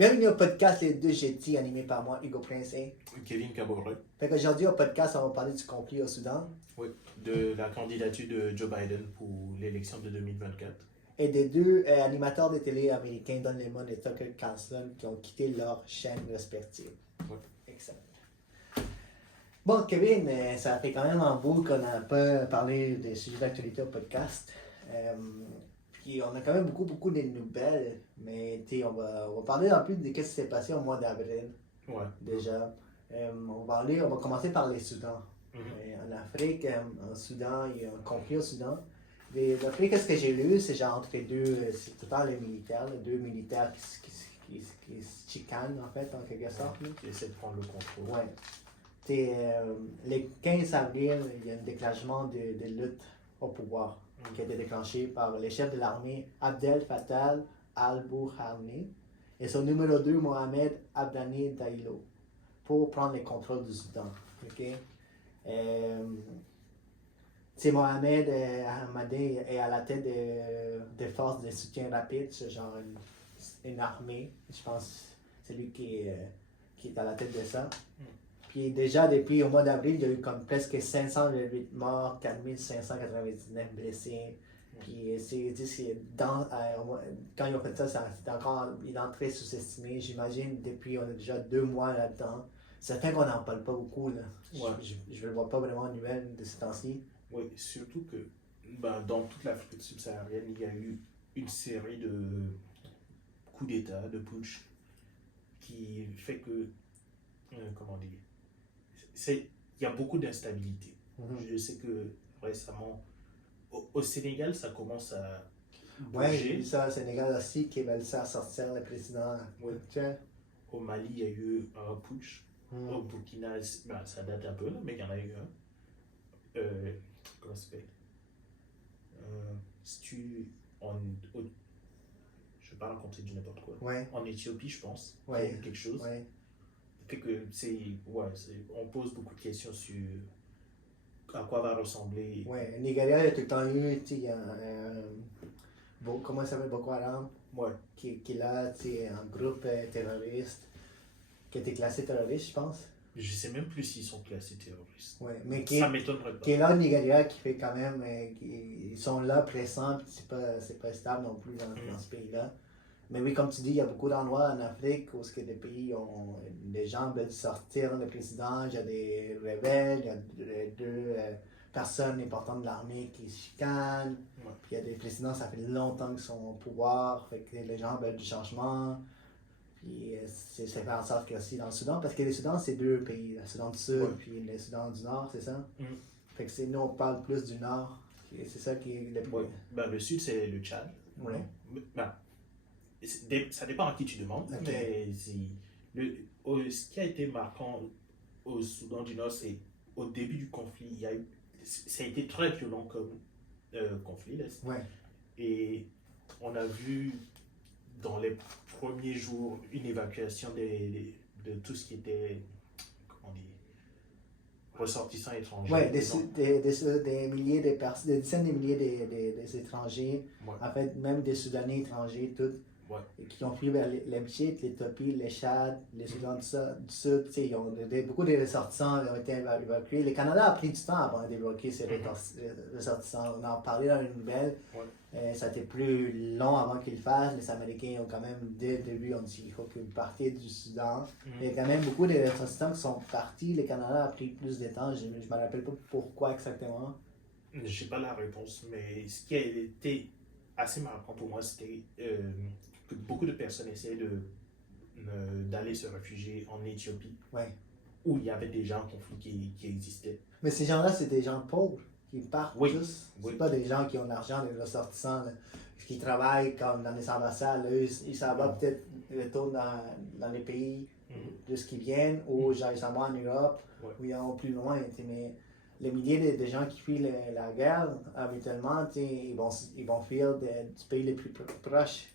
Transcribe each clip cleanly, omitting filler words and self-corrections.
Bienvenue au podcast Les Deux Jetis, animé par moi, Hugo Prince. Kevin Caboret. Fait qu'aujourd'hui, au podcast, on va parler du conflit au Soudan Oui, de la candidature de Joe Biden pour l'élection de 2024. et des deux animateurs de télé américains, Don Lemon et Tucker Carlson, qui ont quitté leurs chaînes respectives. Oui. Excellent. Bon, Kevin, ça fait quand même un bout qu'on n'a pas parlé des sujets d'actualité au podcast. Puis on a quand même beaucoup de nouvelles, mais on va parler un peu de ce qui s'est passé au mois d'avril. Ouais. Déjà. On va commencer par les Soudans. En Afrique, en Soudan, il y a un conflit au Soudan. L'Afrique, ce que j'ai lu, c'est genre entre les deux, c'est tout le temps les militaires, les deux militaires qui se chicanent, en fait, en quelque sorte. Qui essaie de prendre le contrôle. Ouais. Le 15 avril, il y a un déclenchement de lutte au pouvoir qui a été déclenché par le chef de l'armée Abdel Fattah al-Burhani et son numéro 2, Mohamed Abdani Daïlo, pour prendre le contrôle du Soudan. Okay? Mohamed Ahmadi est à la tête des forces de soutien rapide, c'est genre une armée, je pense c'est lui qui est à la tête de ça. Puis déjà depuis au mois d'avril, il y a eu comme presque 508 morts, 4599 blessés. Puis quand ils ont fait ça, c'était encore une entrée sous-estimée. J'imagine depuis on a déjà 2 mois là-dedans. C'est certain qu'on n'en parle pas beaucoup là. Ouais. Je ne vois pas vraiment de nouvelles de ce temps-ci. Oui, surtout que dans toute l'Afrique subsaharienne, il y a eu une série de coups d'État, de putsch, qui fait que, comment dire, il y a beaucoup d'instabilité. Je sais que récemment, au Sénégal, ça commence à Ouais, bouger. j'ai vu ça au Sénégal aussi, qui veulent ça sortir le président actuel. Au Mali, il y a eu un putsch. Au Burkina, ça date un peu, là, mais il y en a eu un. Comment ça s'appelle? Si tu. Je vais pas raconter du n'importe quoi. Ouais. En Éthiopie, je pense. Ouais. Il y a eu quelque chose. Ouais. Fait que on pose beaucoup de questions sur à quoi va ressembler. Ouais, le Nigeria, il y a tout le temps eu, il y a comment ça s'appelle, Boko Haram, Ouais. qui est là, un groupe terroriste, qui a été classé terroriste, je pense. Je sais même plus s'ils sont classés terroristes. Ouais, mais Ça m'étonnerait pas. qui est là au Nigeria, qui fait quand même, ils sont là pressants, puis c'est pas stable non plus dans ce pays-là. Mais oui, comme tu dis, il y a beaucoup d'endroits en Afrique où des gens veulent sortir le président, il y a des rebelles, il y a deux personnes importantes de l'armée qui se chicanent, puis il y a des présidents, ça fait longtemps qu'ils sont au pouvoir, fait que les gens veulent du changement. Puis c'est fait en sorte que aussi dans le Soudan, parce que le Soudan, c'est 2 pays, le Soudan du Sud puis le Soudan du Nord, c'est ça? Fait que nous, on parle plus du Nord, c'est ça qui est le plus... Le Sud, c'est le Tchad. Ouais. Ça dépend à qui tu demandes, Okay. Mais ce qui a été marquant au Soudan du Nord, c'est au début du conflit, ça a été très violent comme conflit. Là. Ouais. Et on a vu dans les premiers jours une évacuation de tout ce qui était, comment dire, ressortissants étrangers. Oui, des milliers de personnes, des dizaines de milliers d'étrangers, en fait, même des Soudanais étrangers, tous, qui ont fui vers l'Égypte, l'Éthiopie, le Tchad, les Soudans du Sud, beaucoup de ressortissants ont été évacués. Le Canada a pris du temps avant de débloquer ces ressortissants. On en parlait dans une nouvelle. Ça a été plus long avant qu'ils le fassent. Les Américains ont quand même, dès le début, ont dit qu'il faut que vous partiez du Soudan. Il y a quand même beaucoup de ressortissants qui sont partis. Le Canada a pris plus de temps. Je ne me rappelle pas pourquoi exactement. Je n'ai pas la réponse, mais ce qui a été assez marquant pour moi, c'était que beaucoup de personnes essayaient d'aller se réfugier en Éthiopie, où il y avait déjà un conflit qui existait. Mais ces gens-là, c'est des gens pauvres qui partent tous. C'est pas des gens qui ont de l'argent, des ressortissants, là, qui travaillent comme dans les ambassades. Là, ils s'en vont peut-être retournent dans les pays de ce qu'ils viennent, ou genre, ils s'en vont en Europe, où ils vont plus loin. Mais les milliers de gens qui fuient la guerre, habituellement, ils vont fuir du pays le plus proche.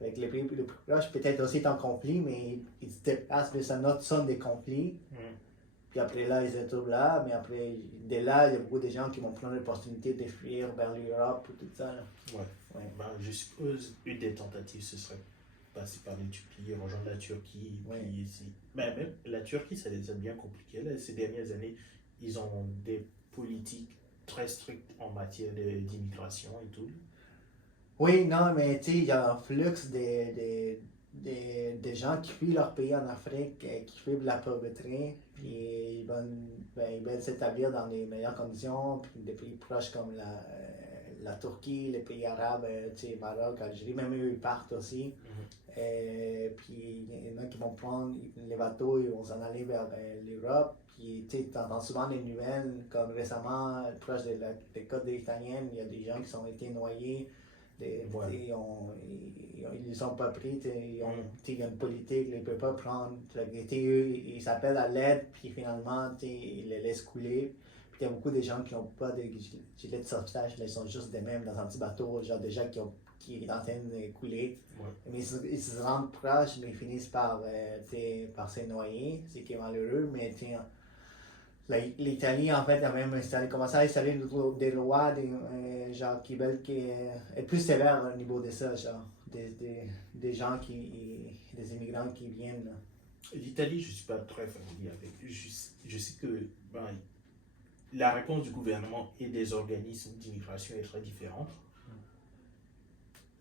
Avec les pays les plus proches, peut-être aussi en conflit, mais ils se déplacent de sa note zone des conflits. Puis après là, ils se retrouvent là, mais après, dès là, il y a beaucoup de gens qui vont prendre l'opportunité de fuir vers l'Europe ou tout ça. Là. Je suppose une des tentatives, ce serait passer par l'Éthiopie, rejoindre la Turquie. Oui. Puis ici. Mais même la Turquie, ça les a bien compliqué. Là, ces dernières années, ils ont des politiques très strictes en matière d'immigration et tout. Oui, non, mais tu sais, il y a un flux des gens qui fuient leur pays en Afrique, qui fuient de la pauvreté, puis ils veulent s'établir dans les meilleures conditions, puis des pays proches comme la Turquie, les pays arabes, tu sais, Maroc, Algérie, même eux, ils partent aussi. Puis il y en a qui vont prendre les bateaux, ils vont s'en aller vers l'Europe. Puis tu sais, t'entends souvent des nouvelles, comme récemment, proche des côtes italiennes, il y a des gens qui ont été noyés. Ils ne sont pas pris, il y a une politique, ils ne peuvent pas prendre. Ils s'appellent à l'aide, puis finalement, ils les laissent couler. Puis il y a beaucoup de gens qui n'ont pas de gilet de sauvetage, ils sont juste des mêmes dans un petit bateau, genre des gens qui est en train de couler. Ouais. Mais ils se rendent proches, mais ils finissent par se noyer, c'est qui est malheureux, mais l'Italie, en fait, a même commencé à installer des lois genre, qui veulent être plus sévères au niveau de ça, genre, des gens des immigrants qui viennent. Là. L'Italie, je ne suis pas très familier avec. Je sais que la réponse du gouvernement et des organismes d'immigration est très différente.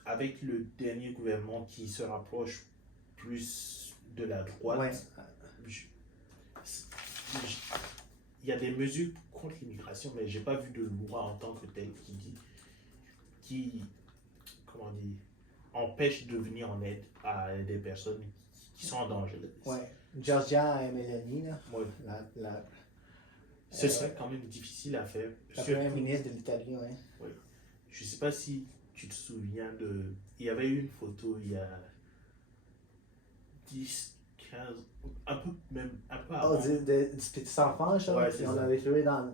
Avec le dernier gouvernement qui se rapproche plus de la droite, Ouais. Il y a des mesures contre l'immigration, mais je n'ai pas vu de loi en tant que telle qui comment dire, empêche de venir en aide à des personnes qui sont en danger. Ouais. Giorgia et Meloni, là, Ouais. Ce serait quand même difficile à faire. La première ministre de l'Italie, ouais. Ouais. Je ne sais pas si tu te souviens de... Il y avait eu une photo il y a 10, 15, un peu avant. Du petit enfant, genre, Ouais, on l'avait trouvé dans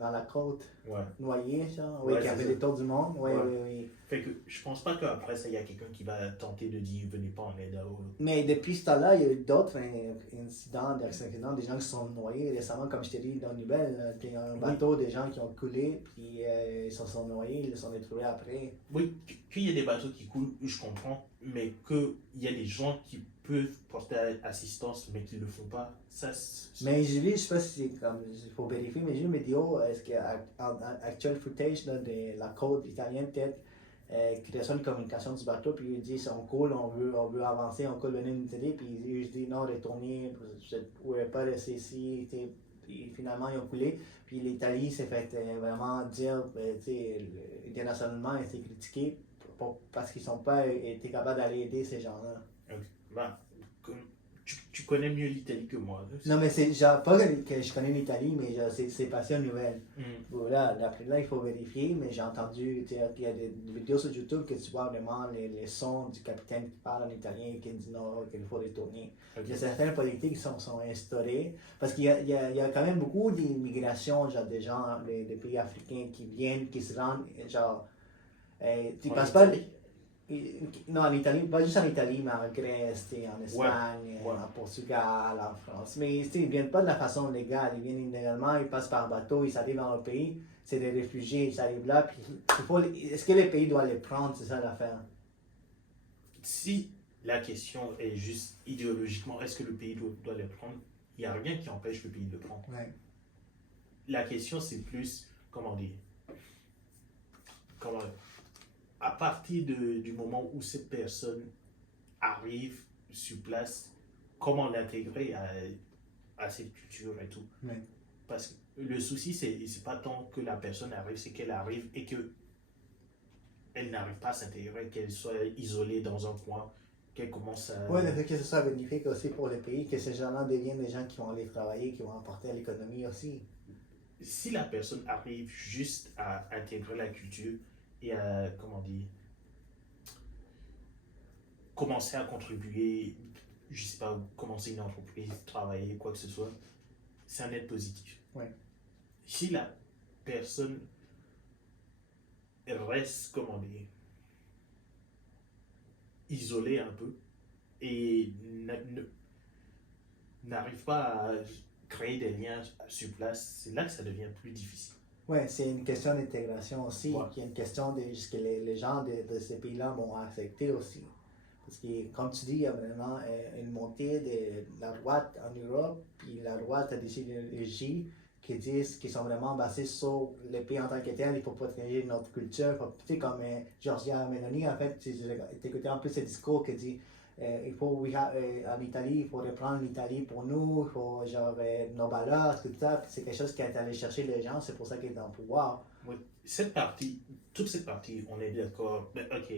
la côte, Ouais. noyé, genre, Ouais, qui avait ça. les tours du monde. Oui, Ouais. oui, oui. Fait que je pense pas qu'après ça, il y a quelqu'un qui va tenter de dire venez pas en aide à eux. Mais depuis ce temps-là, il y a eu d'autres incidents, des accidents, des gens qui sont noyés. Récemment, comme je t'ai dit dans les nouvelles, il y a un bateau, des gens qui ont coulé, puis ils se sont noyés, ils se sont retrouvés après. Oui, qu'il y ait des bateaux qui coulent, je comprends, mais qu'il y a des gens qui peuvent porter assistance, mais qui ne le font pas, ça Mais j'ai vu, je sais pas si c'est comme, il faut vérifier, mais j'ai vu une vidéo, est-ce qu'il y a actual footage là, de la côte italienne, peut-être, qui reçoit une communication du bateau, puis ils disent on coule, on veut avancer, on coule, venez nous aider, puis ils disent non, retournez, vous ne pouvez pas rester ici, puis finalement ils ont coulé, puis l'Italie s'est fait vraiment dire, internationalement, elle s'est critiquée parce qu'ils n'ont pas été capables d'aller aider ces gens-là. Okay. Ben, tu connais mieux l'Italie que moi. Non, mais c'est genre pas que je connais l'Italie, mais c'est passé aux nouvelles. Voilà, d'après là, il faut vérifier, mais j'ai entendu, il y a des vidéos sur YouTube que tu vois vraiment les sons du capitaine qui parle en italien et qui dit non, qu'il faut retourner. Okay. Il y a certaines politiques qui sont instaurées, parce qu'il y a quand même beaucoup d'immigration, genre des gens, des pays africains qui viennent, qui se rendent, genre, tu passes pas... Non, en Italie, pas juste en Italie, mais en Grèce, en Espagne, en Portugal, en France. Mais ils ne viennent pas de la façon légale, ils viennent illégalement, ils passent par bateau, ils arrivent dans leur pays, c'est des réfugiés, ils arrivent là, puis est-ce que les pays doivent les prendre, c'est ça l'affaire? Si la question est juste idéologiquement, est-ce que le pays doit les prendre, il n'y a rien qui empêche le pays de le prendre. Ouais. La question c'est plus, comment dire, à partir du moment où cette personne arrive sur place, comment l'intégrer à cette culture et tout. Oui. Parce que le souci, c'est pas tant que la personne arrive, c'est qu'elle arrive et qu'elle n'arrive pas à s'intégrer, qu'elle soit isolée dans un coin, qu'elle commence à... Oui, le fait que ce soit bénéfique aussi pour les pays, que ces gens-là deviennent des gens qui vont aller travailler, qui vont apporter à l'économie aussi. Si la personne arrive juste à intégrer la culture, et à, comment dire, commencer à contribuer, je sais pas, commencer une entreprise, travailler, quoi que ce soit, c'est un net positif. Ouais. Si la personne reste, comment dire, isolée un peu et n'arrive pas à créer des liens sur place, c'est là que ça devient plus difficile. Oui, c'est une question d'intégration aussi. Ouais. Il y a une question de ce que les gens de ces pays-là vont accepter aussi. Parce que, comme tu dis, il y a vraiment une montée de la droite en Europe, puis la droite a des idéologies qui disent qu'ils sont vraiment basés sur le pays en tant que tel, il faut protéger notre culture. Tu sais, comme Giorgia Meloni, en fait, tu écoutais un peu ce discours qui dit il faut, en Italie, il faut reprendre l'Italie pour nous, il faut, genre, nos valeurs, tout ça. Puis c'est quelque chose qui est allé chercher les gens, c'est pour ça qu'il est dans le pouvoir. Oui. Cette partie, toute cette partie, on est d'accord. Ben, ok,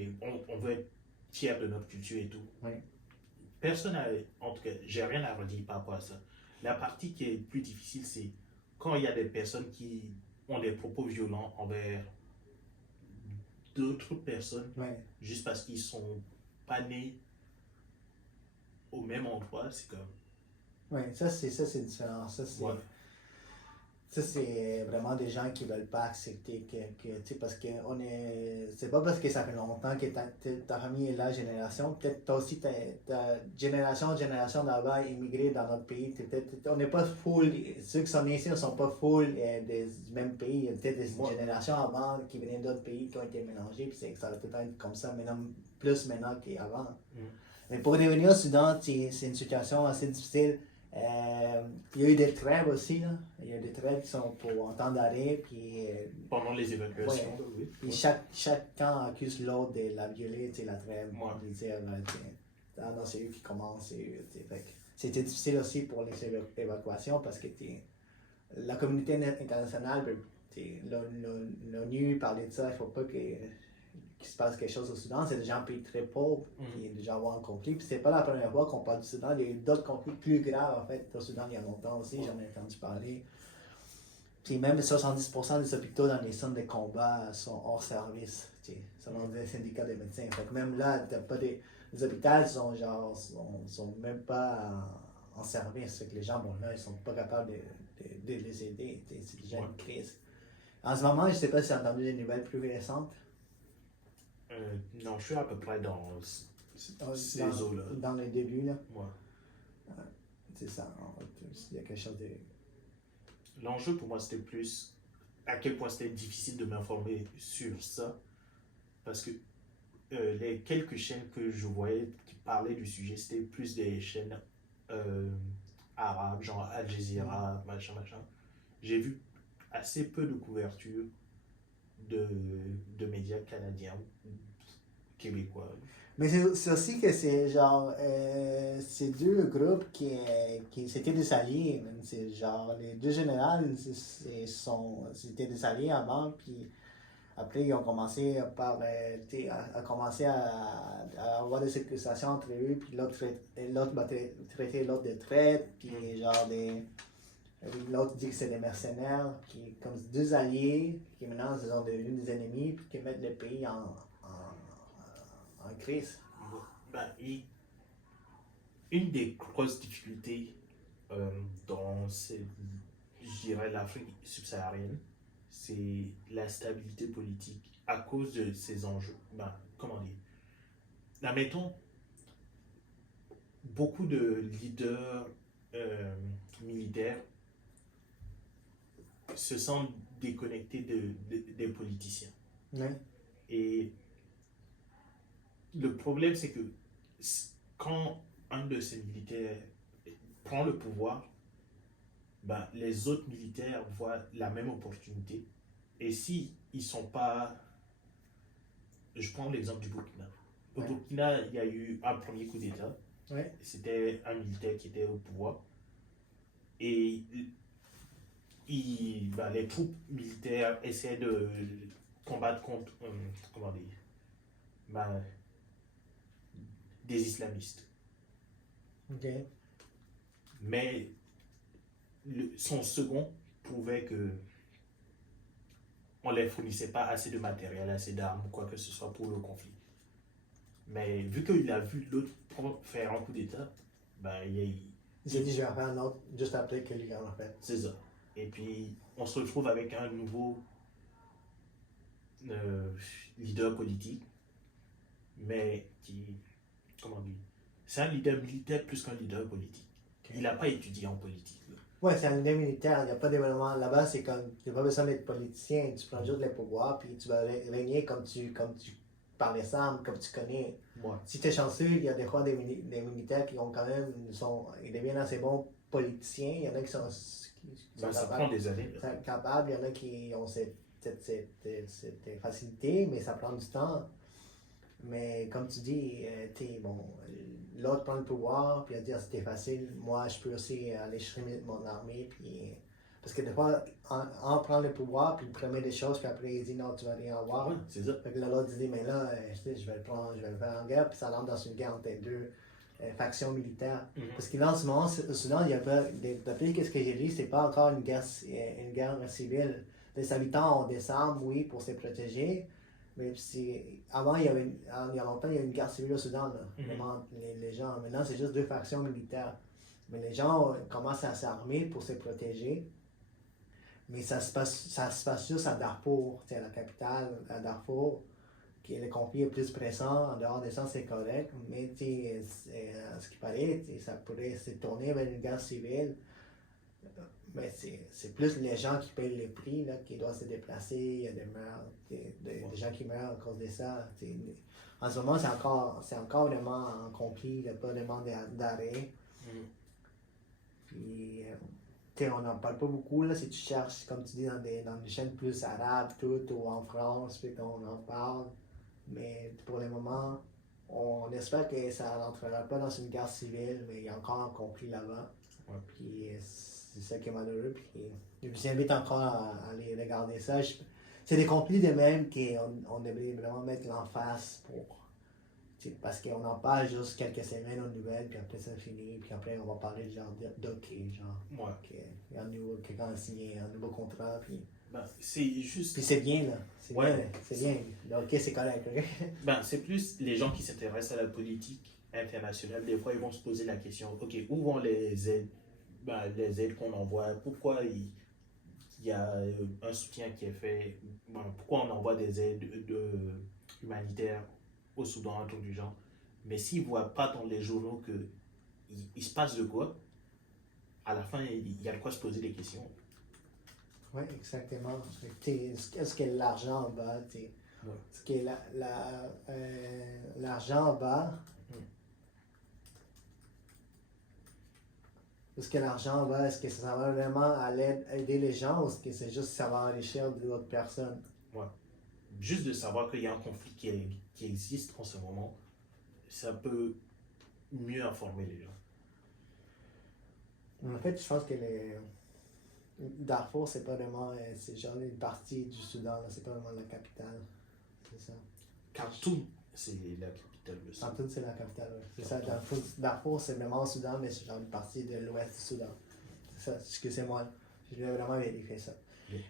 on veut être fier de notre culture et tout. Oui. Personne n'a, en tout cas, j'ai rien à redire par rapport à ça. La partie qui est plus difficile, c'est quand il y a des personnes qui ont des propos violents envers d'autres personnes, Oui. juste parce qu'ils sont pas nés au même endroit, c'est comme. Oui, ça c'est différent. Ouais. Ça, c'est vraiment des gens qui veulent pas accepter tu sais, parce que c'est pas parce que ça fait longtemps que ta famille est là, génération, peut-être toi aussi, ta génération d'avant immigré dans notre pays, on n'est pas full, ceux qui sont nés ici ne sont pas full du même pays, il y a peut-être des générations avant qui venaient d'autres pays qui ont été mélangés, puis ça va peut-être être comme ça maintenant, plus maintenant qu'avant. Mais pour revenir au Soudan, c'est une situation assez difficile. Il y a eu des trêves aussi, là. Il y a des trêves qui sont pour en temps d'arrêt. Puis, pendant les évacuations, ouais. oui. Puis chaque camp accuse l'autre de la violer, tu sais, la trêve. Ouais. De dire, ah non, c'est eux qui commencent. C'était difficile aussi pour les évacuations parce que la communauté internationale, l'ONU parlait de ça, il ne faut pas qu'il se passe quelque chose au Soudan, c'est des gens pays très pauvres qui déjà avoir un conflit. Puis c'est pas la première fois qu'on parle du Soudan, il y a eu d'autres conflits plus graves en fait au Soudan il y a longtemps aussi, j'en ai entendu parler. Puis même 70% des hôpitaux dans les zones de combat sont hors service, selon des syndicats de médecins. Fait que même là, t'as pas les hôpitaux sont même pas en service. Fait que les gens, bon là, ils sont pas capables de les aider. C'est déjà une crise. En ce moment, je sais pas si tu as entendu des nouvelles plus récentes. Non, je suis à peu près dans ces eaux-là. Dans les débuts, là. Ouais. C'est ça. Il y a quelque chose de. L'enjeu pour moi, c'était plus à quel point c'était difficile de m'informer sur ça. Parce que les quelques chaînes que je voyais qui parlaient du sujet, c'était plus des chaînes arabes, genre Al Jazeera, machin. J'ai vu assez peu de couverture de médias canadiens, québécois. Mais c'est aussi que c'est genre, ces deux groupes qui c'était des alliés, même. C'est genre, les deux générales, c'était des alliés avant, puis après, ils ont commencé à commencer à avoir des accusations entre eux, puis l'autre va traiter l'autre de traite, puis genre l'autre dit que c'est des mercenaires, qui comme deux alliés, qui maintenant sont devenus des ennemis, puis qui mettent le pays en crise. Ben, une des grosses difficultés dans, je dirais, l'Afrique subsaharienne, c'est la stabilité politique à cause de ces enjeux. Ben, comment dire? Là, mettons, beaucoup de leaders militaires se sentent déconnectés des politiciens. Ouais. Et le problème, c'est que quand un de ces militaires prend le pouvoir, ben, les autres militaires voient la même opportunité. Et si ils sont pas... Je prends l'exemple du Burkina. Au Burkina, il y a eu un premier coup d'État. Ouais. C'était un militaire qui était au pouvoir. Et ben, les troupes militaires essaient de combattre contre... comment dire, ben, des islamistes. Ok. Mais son second prouvait que on ne les fournissait pas assez de matériel, assez d'armes ou quoi que ce soit pour le conflit. Mais vu qu'il a vu l'autre faire un coup d'État, ben, il s'est dit je vais en faire un autre juste après que lui en a fait. C'est ça. Et puis on se retrouve avec un nouveau leader politique, mais qui, comment dire, c'est un leader militaire plus qu'un leader politique. Okay. Il n'a pas étudié en politique. Ouais, c'est un leader militaire, il n'y a pas de développement là-bas, c'est comme, tu n'as pas besoin d'être politicien, tu prends juste les pouvoirs, puis tu vas régner comme tu par les armes, comme tu connais. Ouais. Si tu es chanceux, il y a des fois des militaires qui ont quand même, ils deviennent assez bons politiciens. Il y en a qui sont Ça prend des années. capables, il y en a qui ont cette facilité, mais ça prend du temps. Mais comme tu dis, l'autre prend le pouvoir, puis il dire c'était facile. Moi, je peux aussi aller chercher mon armée, puis. Parce que des fois, on prend le pouvoir, puis il promet des choses, puis après il dit non, tu vas rien avoir. Ouais, c'est ça. Fait que l'autre dit, mais là, je vais le faire en guerre, puis ça rentre dans une guerre entre les deux factions militaires. Parce que là, en ce moment, au Soudan, il y avait, depuis ce que j'ai lu, c'est pas encore une guerre civile. Les habitants ont des armes, oui, pour se protéger. Mais avant, il y a longtemps, il y a eu une guerre civile au Soudan. Là, vraiment, les gens. Maintenant, c'est juste deux factions militaires. Mais les gens commencent à s'armer pour se protéger. Mais ça se passe juste à Darfour, la capitale, à Darfour, qui le conflit est plus pressant. En dehors de ça, c'est correct. Mais ce qui paraît, ça pourrait se tourner vers une guerre civile. Mais c'est plus les gens qui payent les prix, là, qui doivent se déplacer. Il y a des gens qui meurent à cause de ça. En ce moment, c'est encore vraiment en conflit, il n'y a pas vraiment d'arrêt. Puis, on n'en parle pas beaucoup, là, si tu cherches, comme tu dis, dans des chaînes plus arabes, ou en France, puis qu'on en parle. Mais pour le moment, on espère que ça ne rentrera pas dans une guerre civile, mais il y a encore un conflit là-bas. Ouais. Puis c'est ça qui est malheureux. Puis je vous invite encore à aller regarder ça. C'est des conflits de même qu'on devrait vraiment mettre l'emphase pour. Parce qu'on en parle juste quelques semaines aux nouvelles, puis après ça finit, puis après on va parler de genre d'hockey, genre. Ouais. Il y a quelqu'un a signé un nouveau contrat, puis. C'est juste. Puis c'est bien, là. C'est ouais. bien. C'est bien. Le hockey, c'est correct, ok? C'est plus les gens qui s'intéressent à la politique internationale. Des fois, ils vont se poser la question, ok, où vont les aides? Les aides qu'on envoie, pourquoi il y a un soutien qui est fait, pourquoi on envoie des aides humanitaires au Soudan, un truc du genre. Mais s'ils ne voient pas dans les journaux qu'il se passe de quoi, à la fin, il y a de quoi se poser des questions. Oui, exactement. Est-ce que l'argent en bas, est-ce que l'argent en bas, est-ce que l'argent va, est-ce que ça va vraiment aider les gens ou est-ce que c'est juste que ça va enrichir d'autres personnes? Ouais. Juste de savoir qu'il y a un conflit qui existe en ce moment, ça peut mieux informer les gens. En fait, je pense que Darfour, c'est pas vraiment, c'est genre une partie du Soudan, là, c'est pas vraiment la capitale. C'est ça. Khartoum, c'est la capitale du Soudan. Khartoum, c'est la capitale, oui. C'est ça, Darfour, c'est vraiment au Soudan, mais c'est genre une partie de l'ouest du Soudan. C'est ça, excusez-moi. Je voulais vraiment vérifier ça. Oui.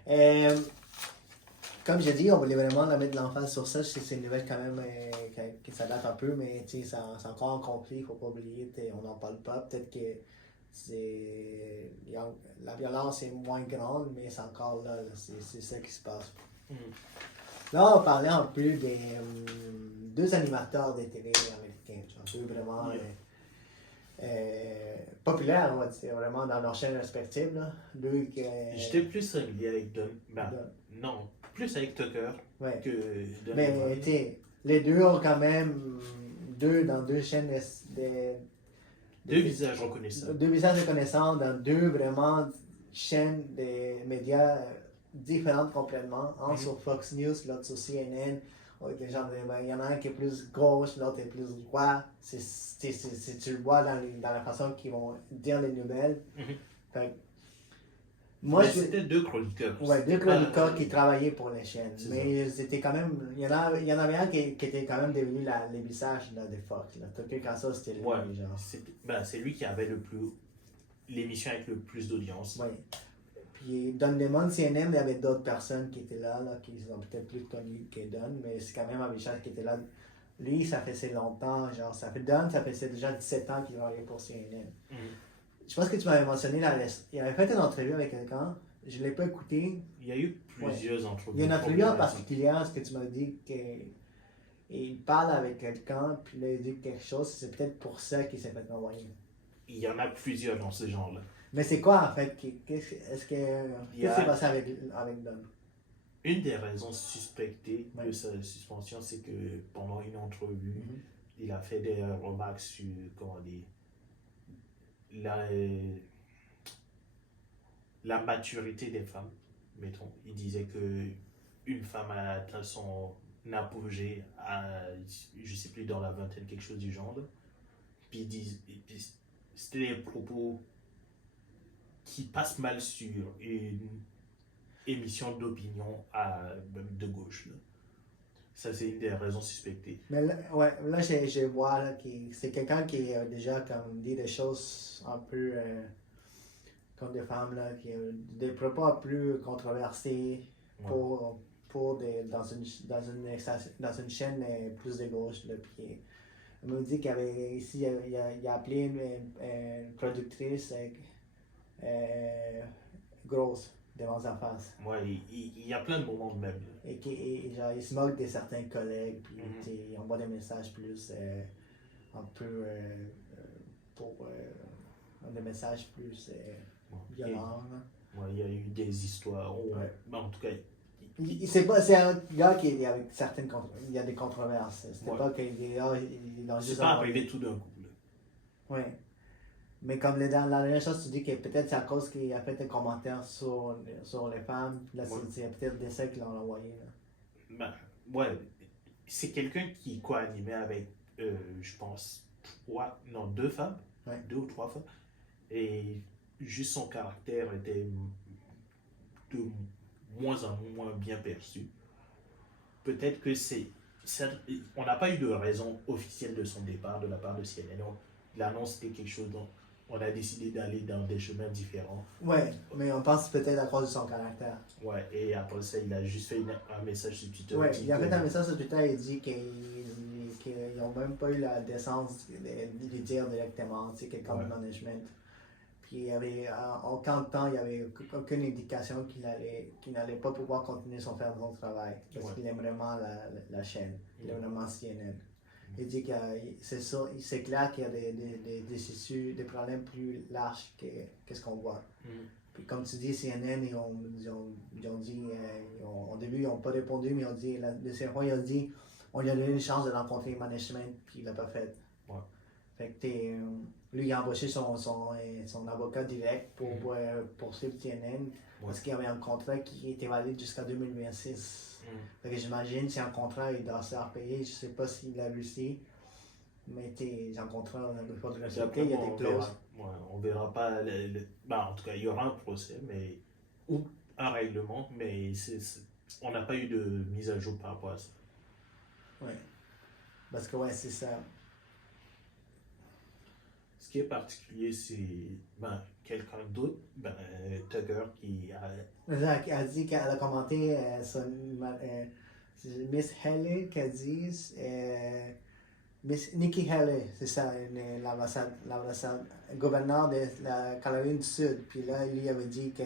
Comme j'ai dit, on voulait vraiment la mettre l'emphase sur ça. C'est une nouvelle quand même que ça date un peu, mais c'est encore un conflit, il ne faut pas oublier. On n'en parle pas. Peut-être que la violence est moins grande, mais c'est encore là. C'est ça qui se passe. Là, on va parler un peu des deux animateurs de télé américains. Deux vraiment populaires, on va dire, vraiment dans leurs chaînes respectives. Là. J'étais plus familier avec non, plus avec Tucker que Don. Mais les deux ont quand même dans deux chaînes deux visages reconnaissants. Deux visages reconnaissants dans deux vraiment chaînes de médias différentes complètement. Un sur Fox News, l'autre sur CNN. Il y en a un qui est plus gauche, l'autre est plus droit. Tu le vois dans la façon qu'ils vont dire les nouvelles. Moi, c'était deux chroniqueurs. Ouais, deux chroniqueurs qui travaillaient pour les chaînes. Mais c'était quand même. Il y en avait un qui était quand même devenu les visages de Fox. Tucker Carlson, c'était lui. Genre. C'est lui qui avait l'émission avec le plus d'audience. Oui. Puis Don Lemon, CNN, il y avait d'autres personnes qui étaient là qui sont peut-être plus connues que Don, mais c'est quand même un visage qui était là. Lui, ça faisait longtemps, genre, ça faisait déjà 17 ans qu'il travaillait pour CNN. Je pense que tu m'avais mentionné, il avait fait une entrevue avec quelqu'un, je ne l'ai pas écouté. Il y a eu plusieurs entrevues. Il y a une entrevue en particulier, ce que tu m'as dit qu'il parle avec quelqu'un, puis là, il dit quelque chose, c'est peut-être pour ça qu'il s'est fait envoyer. Il y en a plusieurs dans ce genre-là. Mais c'est quoi en fait? Qu'est-ce qui s'est passé avec Don? une des raisons suspectées de Ouais. sa suspension, c'est que pendant une entrevue, Mhm. il a fait des remarques sur, comment dire, la, la maturité des femmes, mettons. Il disait que une femme a atteint son apogée à, je sais plus, dans la vingtaine, quelque chose du genre. Puis c'était des propos qui passent mal sur une émission d'opinion de gauche. Là. Ça, c'est une des raisons suspectées. Mais là, ouais, là je vois là, c'est quelqu'un qui a déjà comme dit des choses un peu comme des femmes, là, qui a des propos plus controversés Ouais. pour dans une chaîne plus de gauche. Là, puis, il m'a dit qu'il avait ici, il a appelé une productrice grosse devant sa face. Ouais, il y a plein de moments de même. Là. Genre, il se moque de certains collègues, puis Mhm. il envoie des messages plus un peu pour des messages plus Ouais. violents. Là. Ouais, il y a eu des histoires. Ouais. Ben, en tout cas, C'est un gars qui est avec certaines il y a des controverses. C'était Ouais. pas qu'il a c'est juste pas envoyé. arrivé tout d'un coup. Là. Oui. Mais comme dans la dernière chose, tu dis que peut-être c'est à cause qu'il a fait des commentaires sur les femmes. Là, Ouais. c'est peut-être des secs qui l'ont envoyé. Là. Ben, ouais, c'est quelqu'un qui co-animait avec, je pense, deux femmes, Ouais. 2 ou 3 femmes, et juste son caractère était de moins en moins bien perçu. Peut-être que on n'a pas eu de raison officielle de son départ de la part de CNN. L'annonce était quelque chose dont on a décidé d'aller dans des chemins différents. Ouais, mais on pense peut-être à cause de son caractère. Ouais, et après ça, il a juste fait un message sur Twitter. Ouais, il a fait un message sur Twitter, il dit qu'ils n'ont même pas eu la décence de lui dire directement, tu sais, quelqu'un de management. Puis il y avait, en aucun temps, il n'y avait aucune indication qu'il n'allait pas pouvoir continuer faire son travail. Parce qu'il aime vraiment la chaîne, il aime vraiment CNN. Il dit que c'est clair qu'il y a des issues, des problèmes plus larges que ce qu'on voit. Puis comme tu dis, CNN, ils ont dit, au début, ils n'ont pas répondu, mais ils ont dit, le CFO, il a dit, on lui a donné une chance de rencontrer le management, puis il l'a pas fait. Ouais. Fait que lui, il a embauché son avocat direct pour poursuivre CNN, parce qu'il y avait un contrat qui était valide jusqu'à 2026. Fait que j'imagine si un contrat il doit se faire payer, je sais pas s'il l'a réussi, mais un contrat, on n'a pas de respecter, il y a des clauses. On verra pas, ben, en tout cas, il y aura un procès, mais, ou un règlement, mais on n'a pas eu de mise à jour par rapport à ça. Ouais, parce que ouais, c'est ça. Ce qui est particulier, c'est quelqu'un d'autre, Tucker, qui a dit qu'elle a commenté Miss Haley qui a dit Miss Nikki Haley, c'est ça, l'ambassade gouverneur de la Caroline du Sud. Puis là, lui avait dit que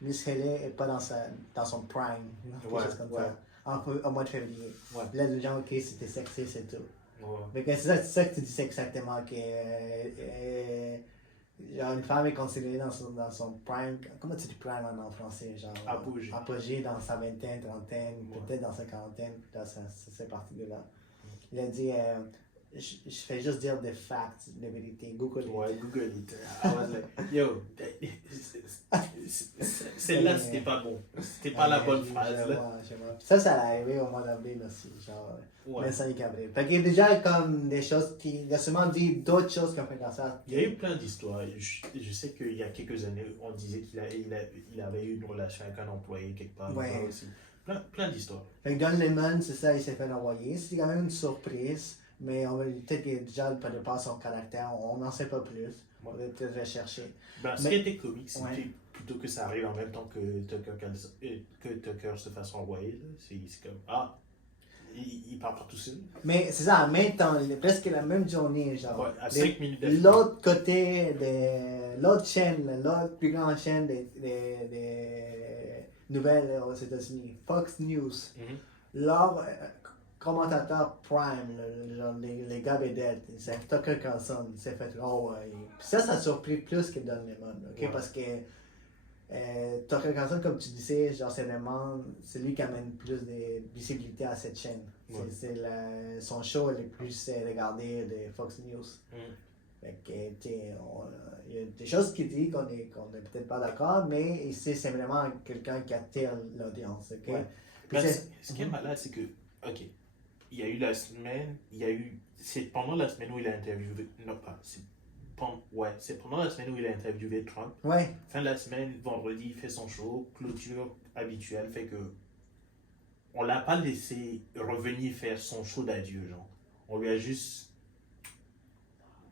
Miss Haley n'est pas dans son prime, quelque chose comme ça, au mois de février. Ouais. Là, les gens, ok, c'était sexy, c'est tout. Ouais. C'est ça que tu dis exactement, que genre une femme est considérée dans son prime, comment tu dis prime en français, genre apogée dans sa vingtaine, trentaine, peut-être dans sa quarantaine, dans cette partie-là. Il a dit, je fais juste dire des facts, des vérités, Google it. Ouais, Google it. I was like, yo, celle-là, c'était pas bon. C'était pas la bonne phrase. Ça l'a arrivé au mois d'avril aussi, genre, 25 avril. Fait qu'il y a déjà comme des choses il a sûrement dit d'autres choses qui ont fait dans ça. Il y a eu plein d'histoires. Je sais qu'il y a quelques années, on disait qu'il avait eu une relation avec un employé quelque part. Ouais. Aussi. Plein d'histoires. Fait que Don Lemon, c'est ça, il s'est fait envoyer. C'était quand même une surprise, mais peut-être qu'il a déjà pas son caractère, on n'en sait pas plus. On va peut-être rechercher. Ce qui était comique, c'était plutôt que ça arrive en même temps que Tucker se fasse renvoyer. C'est comme, il part pas tout seul. Mais c'est ça, en même temps, presque la même journée, genre. Ouais, à 5 minutes de l'autre côté l'autre chaîne, l'autre plus grande chaîne des nouvelles aux États-Unis, Fox News, leur commentateur prime, genre les gars vedettes, c'est Tucker Carlson, il s'est fait puis ça a surpris plus que Don Lemon, ok? Parce que Tucker Carlson, comme tu disais, genre, c'est lui qui amène plus de visibilité à cette chaîne. Ouais. Son show est le plus regardé de Fox News. Fait que, il y a des choses qu'il dit qu'on est peut-être pas d'accord, mais c'est vraiment quelqu'un qui attire l'audience. Okay? Ouais. Ben, ce qui est malade, c'est que, ok, il y a eu la semaine, c'est pendant la semaine où il a interviewé, non pas, c'est pendant la semaine où il a interviewé Trump. Ouais. Fin de la semaine, vendredi, il fait son show, clôture habituelle, fait que on l'a pas laissé revenir faire son show d'adieu, genre. On lui a juste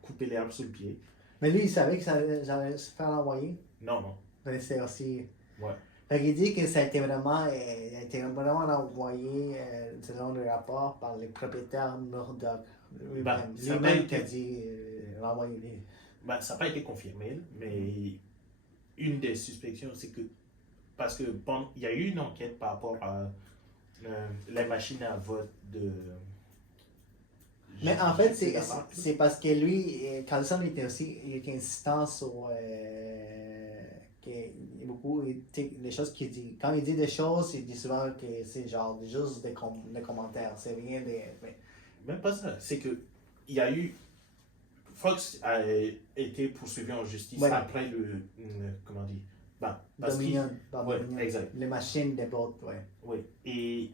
coupé l'herbe sous le pied. Mais lui, il savait que ça allait se faire envoyer. Non. Mais c'est aussi. Ouais. Fait qu'il dit que ça a été vraiment envoyé, selon le rapport, par les propriétaires Murdoch. Lui-même qui a dit renvoyer. Ben, ça n'a pas été confirmé, mais une des suspicions, c'est que. Parce que il y a eu une enquête par rapport à la machine à vote de. Mais en fait, c'est parce que lui, Carlson il était insistant sur beaucoup des choses qu'il dit. Quand il dit des choses, il dit souvent que c'est genre juste des commentaires. C'est rien de. Même pas ça. C'est que il y a eu. Fox a été poursuivi en justice après comment dire. Ben, Dominion. Exact. Les machines de vote, ouais. Oui. Et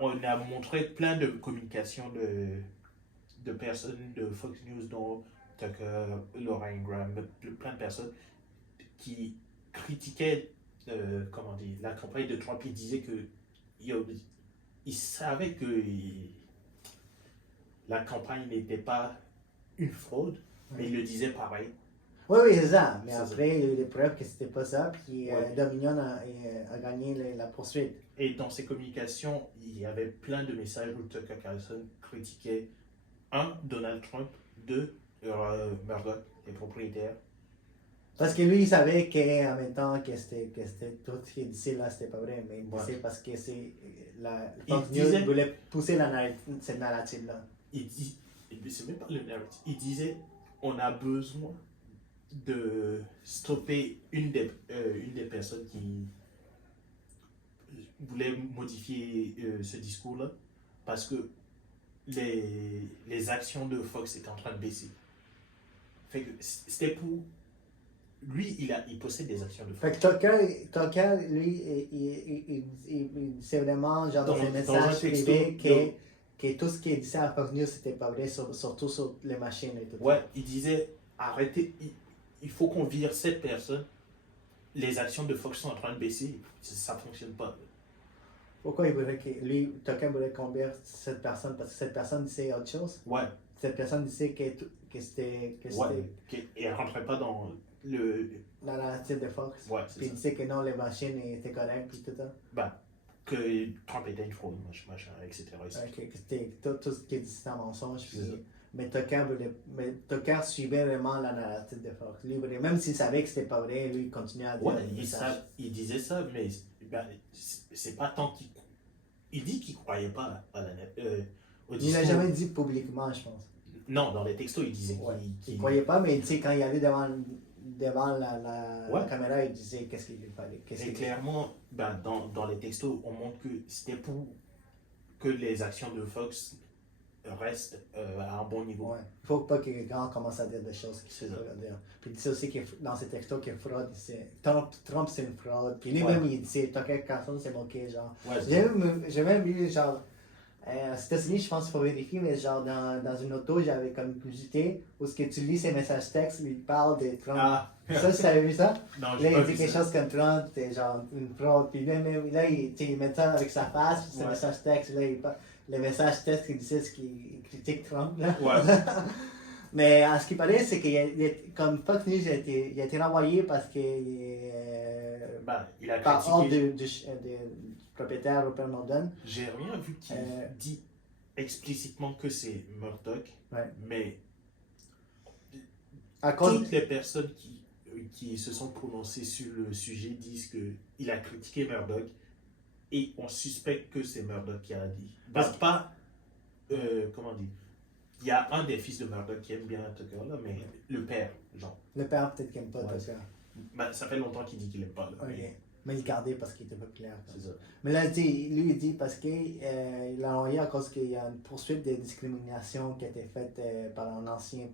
on a montré plein de communications de personnes de Fox News, dont Tucker, Laura Ingraham, plein de personnes qui critiquaient la campagne de Trump. Ils disaient que ils savaient que la campagne n'était pas une fraude, mais ils le disaient pareil. Oui, c'est ça. Mais après, il y a eu des preuves que c'était pas ça, puis Dominion a gagné la poursuite. Et dans ces communications, il y avait plein de messages où Tucker Carlson critiquait Donald Trump, Murdoch, les propriétaires. Parce que lui, il savait qu'en même temps que c'était tout ce qu'il disait là, c'était pas vrai, mais c'est parce que Fox News voulait pousser cette narrative-là. C'est même pas le narrative. Il disait, on a besoin de stopper une des personnes qui voulait modifier ce discours-là, parce que les actions de Fox étaient en train de baisser. Fait que c'était pour... Lui, il possède des actions de Fox. Fait que Tucker, lui, c'est vraiment genre dans ses messages privés que tout ce qu'il disait à Fox News, c'était pas vrai, surtout sur les machines et tout. Ouais, il disait, arrêtez, il faut qu'on vire cette personne. Les actions de Fox sont en train de baisser, ça ne fonctionne pas. Pourquoi il voulait Tucker voulait qu'on vire cette personne? Parce que cette personne disait autre chose? Ouais. Cette personne disait que c'était... qu'elle ne rentrait pas dans la narrative de Fox. Ouais, puis il disait que non, les machines étaient correctes, puis tout ça. Que Trump était une fraude, machin, etc. Que c'était tout ce qu'il dit, c'était un mensonge. Puis, mais Tucker suivait vraiment la narrative de Fox. Lui, même s'il savait que c'était pas vrai, lui, il continuait à dire. Ouais, il disait ça, mais c'est pas tant qu'il. Il dit qu'il croyait pas à la il l'a jamais dit publiquement, je pense. Non, dans les textos, il disait qu'il croyait pas, mais tu sais, quand il allait devant la caméra, il disait qu'est-ce qu'il fallait. Et clairement, dans les textos, on montre que c'était pour que les actions de Fox restent à un bon niveau. Ouais. Il ne faut pas que les gens commencent à dire des choses qui ne sont pas dire. Puis il disait aussi que dans ces textos que fraude, Trump c'est une fraude. Puis lui-même il disait Tucker Carlson c'est moqué, genre. J'ai même vu genre. Aux États-Unis, je pense qu'il faut vérifier, mais genre dans une auto, j'avais comme une publicité où ce que tu lis ces messages textes, il parle de Trump. Ça, tu avais vu ça? Non, là, il dit quelque chose comme Trump, c'est genre une fraude. Puis là, il met ça avec sa face, ses messages textes. Là, les messages textes, il disait ce qu'il critique Trump. Là. Ouais. Mais à ce qui paraît, c'est que comme Fox News, il a été renvoyé parce que. Il a par ordre critiqué. du propriétaire Rupert Murdoch. J'ai rien vu qui dit explicitement que c'est Murdoch, mais toutes les personnes qui se sont prononcées sur le sujet disent qu'il a critiqué Murdoch et on suspecte que c'est Murdoch qui a dit. Comment dire? Il y a un des fils de Murdoch qui aime bien Tucker, là, mais le père, genre. Le père peut-être qui n'aime pas Tucker. Ben, ça fait longtemps qu'il dit qu'il aime pas. Là, Ok. Mais il gardait parce qu'il était populaire. c'est ça. Mais là, lui, il dit parce qu'il l'a envoyé à cause qu'il y a une poursuite de discrimination qui a été faite par un ancien.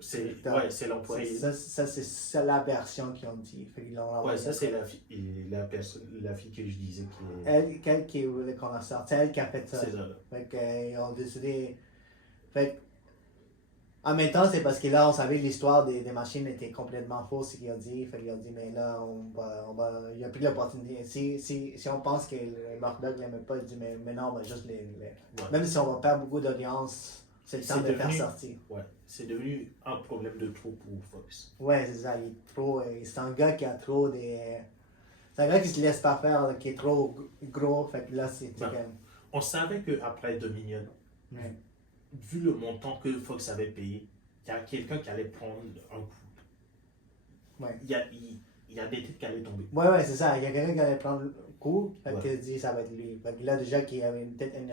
C'est producteur. l'employé. Ça, c'est la version qu'ils ont dit. Fait qu'ils l'ont Ouais, envoyé. ça c'est la fille que je disais qui est. Elle qui voulait qu'on en sorte. C'est elle qui a fait ça. C'est ça, là. Fait qu'ils ont décidé. Fait que, en même temps, c'est parce que là, on savait que l'histoire des machines était complètement fausse, ce qu'ils ont dit. Fait qu'ils ont dit, mais là, il n'y a plus l'opportunité. Si on pense que le Murdoch ne l'aimait pas, il dit, mais non, on va juste Même si on va perdre beaucoup d'audience, c'est le temps de le faire sortir. Ouais, c'est devenu un problème de trop pour Fox. Ouais, c'est ça. Il est trop. C'est un gars qui a trop des. C'est un gars qui se laisse pas faire, là, qui est trop gros. Fait que là, c'est Ben, comme. On savait qu'après Dominion, Ouais. vu le montant que Fox avait payé, il y a quelqu'un qui allait prendre un coup. Ouais. Il y a des têtes qui allaient tomber. Ouais, c'est ça. Il y a quelqu'un qui allait prendre le coup, fait Ouais. qu'il dit ça va être lui. Fait que là, déjà qu'il y avait peut-être une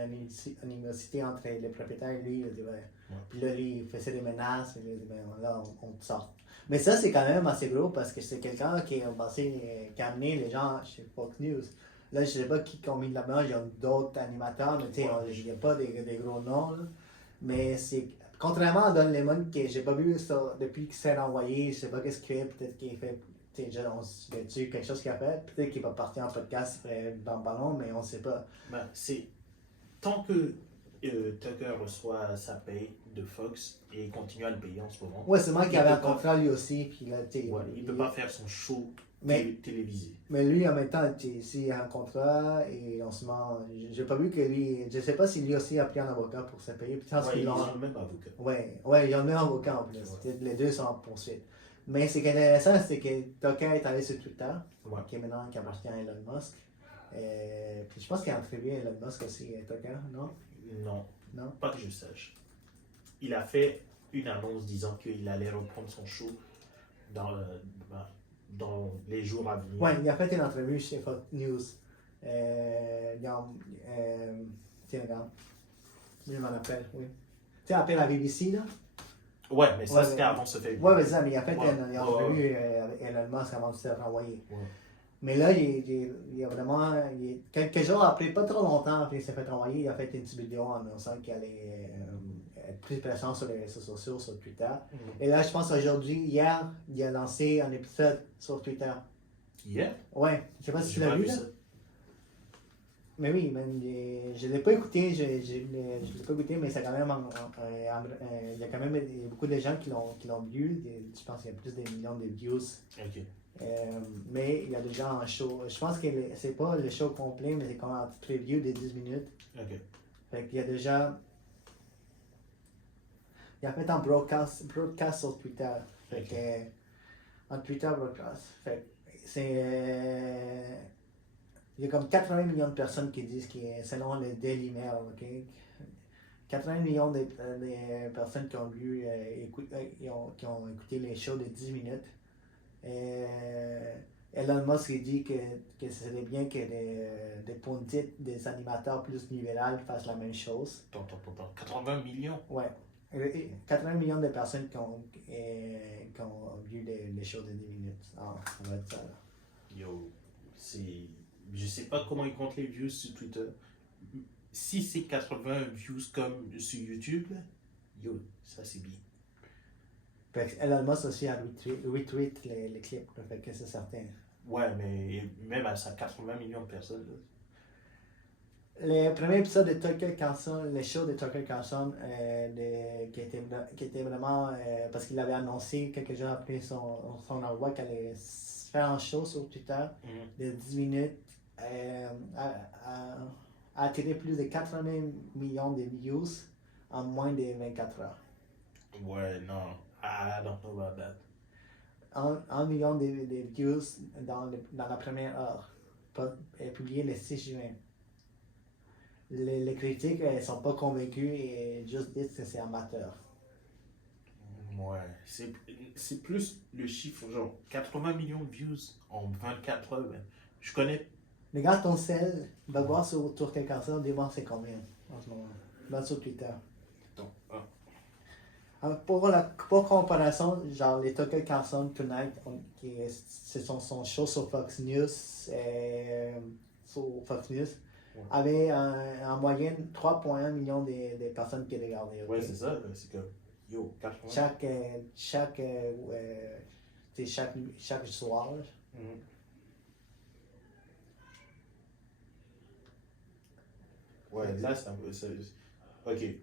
animosité entre les propriétaires et lui, il a dit ouais. Puis là, lui, il faisait des menaces, il a dit ben là, on te sort. Mais ça, c'est quand même assez gros parce que c'est quelqu'un qui qui a amené les gens chez Fox News. Là, je sais pas qui ont mis de la main, il y a d'autres animateurs, mais tu sais, il n'y a pas des gros noms. Là. Mais c'est. Contrairement à Don Lemon, que j'ai pas vu ça depuis qu'il s'est envoyé, je sais pas qu'est-ce qu'il fait, peut-être qu'il fait. On se dit quelque chose qu'il a fait, peut-être qu'il va partir en podcast dans le ballon, mais on sait pas. Ben, c'est tant que Tucker reçoit sa paye de Fox et continue à le payer en ce moment. Ouais, c'est moi qui Il avait peut un pas- contrat lui aussi, puis là, Ouais, il peut pas faire son show télévisé. Mais lui, en même temps, s'il a un contrat et en ce moment, j'ai pas vu que lui, je sais pas si lui aussi a pris un avocat pour se payer. Puis, Ouais, ils ont le même avocat. Ouais, il y en a un avocat en plus. Ouais. Les deux sont en poursuite. Mais ce qui est intéressant, c'est que Tucker est allé sur Twitter, Ouais. qui est maintenant qui appartient à Elon Musk. Puis je pense qu'il a attribué Elon Musk aussi, Tucker, non? Non, pas que je sache. Il a fait une annonce disant qu'il allait reprendre son show dans les jours à venir. Ouais, il a fait une entrevue chez Fox News. Tiens, regarde. Je m'en rappelle, oui. Tu sais, après la BBC, là? Ouais, mais ça Ouais, c'était mais- avant ce fait. Ouais, mais ça, mais il a fait Ouais. une entrevue avec Elon Musk avant de se faire renvoyer. Ouais. Mais là, il a vraiment. Quelques jours après, pas trop longtemps après qu'il s'est fait renvoyer, il a fait une petite vidéo en annonçant qu'il allait être plus présent sur les réseaux sociaux, sur Twitter. Et là, je pense aujourd'hui, hier, il a lancé un épisode sur Twitter. Hier? Ouais, je sais pas si tu J'ai l'as pas vu, vu là. ça. Mais oui, man, je ne l'ai pas écouté, je l'ai pas écouté, mais c'est quand même, il y a quand même beaucoup de gens qui l'ont vu, je pense qu'il y a plus de millions de views. Ok. Mais il y a des gens en show, je pense que c'est pas le show complet, mais c'est comme un petit preview de 10 minutes. Ok. Fait qu'il y a déjà, il a fait un broadcast sur Twitter, fait Ok. que, un Twitter broadcast, fait que c'est... Il y a comme 80 millions de personnes qui disent que selon le Daily Mail, ok? 80 millions de personnes qui ont vu, qui ont écouté les shows de 10 minutes. Elon Musk il dit que ce serait bien que des pundits, des animateurs plus nivellales fassent la même chose. 80 millions. Ouais. 80 millions de personnes qui ont vu les shows de 10 minutes. Ah, ça va être ça là. Yo, c'est. Je sais pas comment ils comptent les views sur Twitter. Si c'est 80 views comme sur YouTube, là, yo, ça c'est bien. Fait que Elon Musk aussi a retweet les clips, là, fait que c'est certain. Ouais, mais même à ça, 80 millions de personnes. Là. Le premier épisode de Tucker Carlson, le show de Tucker Carlson, qui était vraiment. Parce qu'il avait annoncé quelques jours après son envoi qu'il allait faire un show sur Twitter de 10 minutes, a attiré plus de 80 millions de views en moins de 24 heures. Ouais, non. I don't know about that. 1 million de views dans la première heure, publié le 6 juin. Les critiques ne sont pas convaincues et juste disent que c'est amateur. Ouais, c'est plus le chiffre, genre 80 millions de views en 24 heures. Man. Je connais. Regarde ton sel, va voir sur Tucker Carlson, dis-moi c'est combien en ce moment. Va sur Twitter. Donc, Pour comparaison, genre les Tucker Carlson Tonight, c'est son show sur Fox News, avait en moyenne 3,1 millions de personnes qui regardaient. Ouais, c'est ça, c'est que, yo, 80. Chaque soir. Mhm. Ouais, là, c'est un peu. Ok.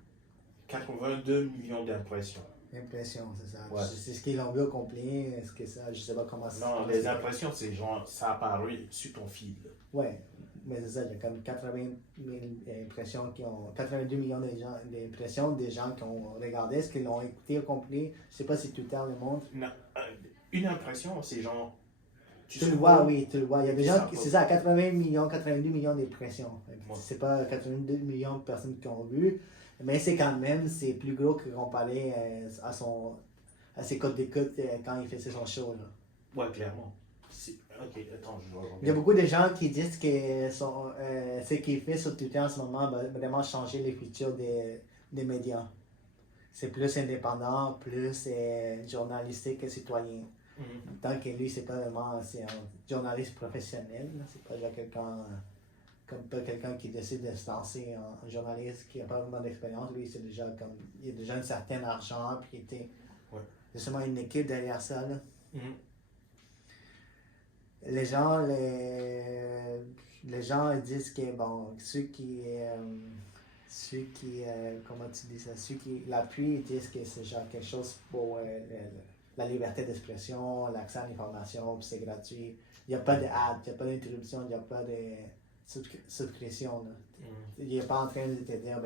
82 millions d'impressions. Impression, c'est ça. Ouais. C'est ce qu'ils l'ont vu au complet. Est-ce que ça, je sais pas comment ça. Non, les impressions, c'est genre, ça apparaît sur ton feed. Ouais, mais c'est ça, il y a comme 80 000 impressions 82 millions d'impressions des gens qui ont regardé, est-ce qu'ils l'ont écouté au complet. Je sais pas si Twitter le montre. Non, une impression, c'est genre. Tu le vois, oui, tu le vois. Il y a des gens, c'est ça, 80 millions, 82 millions d'impressions. Ouais. C'est pas 82 millions de personnes qui ont vu, mais c'est quand même, c'est plus gros que comparé à ses codes d'écoute quand il faisait son show. Là. Ouais, clairement. Ok, attends, je vais Il y a beaucoup de gens qui disent que ce qu'il fait sur Twitter en ce moment va vraiment changer les futurs des médias. C'est plus indépendant, plus journalistique et citoyen. Mhm. Tant que lui, c'est un journaliste professionnel. Là. C'est pas quelqu'un qui décide de se lancer en journaliste qui n'a pas vraiment d'expérience. Lui, c'est déjà comme. Il a déjà un certain argent, puis il y a seulement une équipe derrière ça. Là. Mhm. Les gens disent que, bon, comment tu dis ça, ceux qui l'appuient disent que c'est genre quelque chose pour la liberté d'expression, l'accès à l'information, puis c'est gratuit. Il n'y a pas de ad, il n'y a pas d'interruption, il n'y a pas de subscription. Là. Il n'est pas en train de te dire,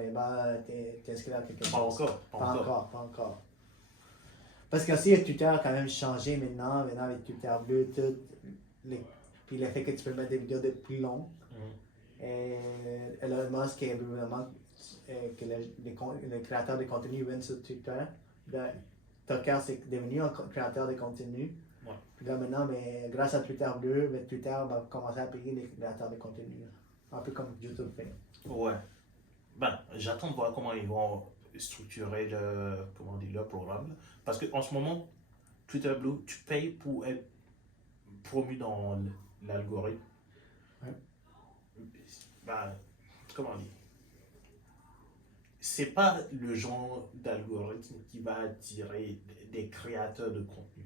t'es inscrit à quelque chose. Pas encore. Parce que aussi, Twitter a quand même changé maintenant avec Twitter bleu, tout. Puis le fait que tu peux mettre des vidéos de plus longues. Elon Musk veut vraiment que les créateurs de contenu viennent sur Twitter. Tucker, c'est devenu un créateur de contenu. Ouais. Puis là maintenant, mais grâce à Twitter bleu, Twitter va commencer à payer les créateurs de contenu. Un peu comme YouTube fait. Ouais. Ben, j'attends de voir comment ils vont structurer leur programme. Parce qu'en ce moment, Twitter Blue, tu payes pour être promu dans l'algorithme. Ouais. Ben, comment dire? C'est pas le genre d'algorithme qui va attirer des créateurs de contenu.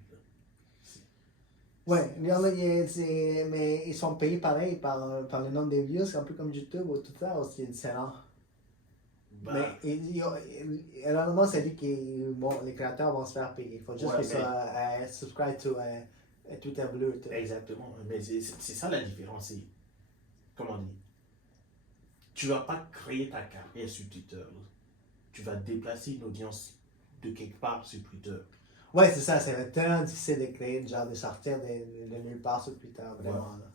Ouais, mais ils sont payés pareil par le nombre de views, c'est un peu comme YouTube ou tout ça, aussi différent. Ben, Mais Elon Musk a dit que les créateurs vont se faire payer. Il faut juste qu'ils soient subscribe to Twitter Bleu. Exactement, mais c'est ça la différence. C'est, comment dire, tu vas pas créer ta carrière sur Twitter. Là. Tu vas déplacer une audience de quelque part sur Twitter. Ouais, c'est ça, c'est tellement difficile de créer, genre de sortir de nulle part sur Twitter, vraiment. Là.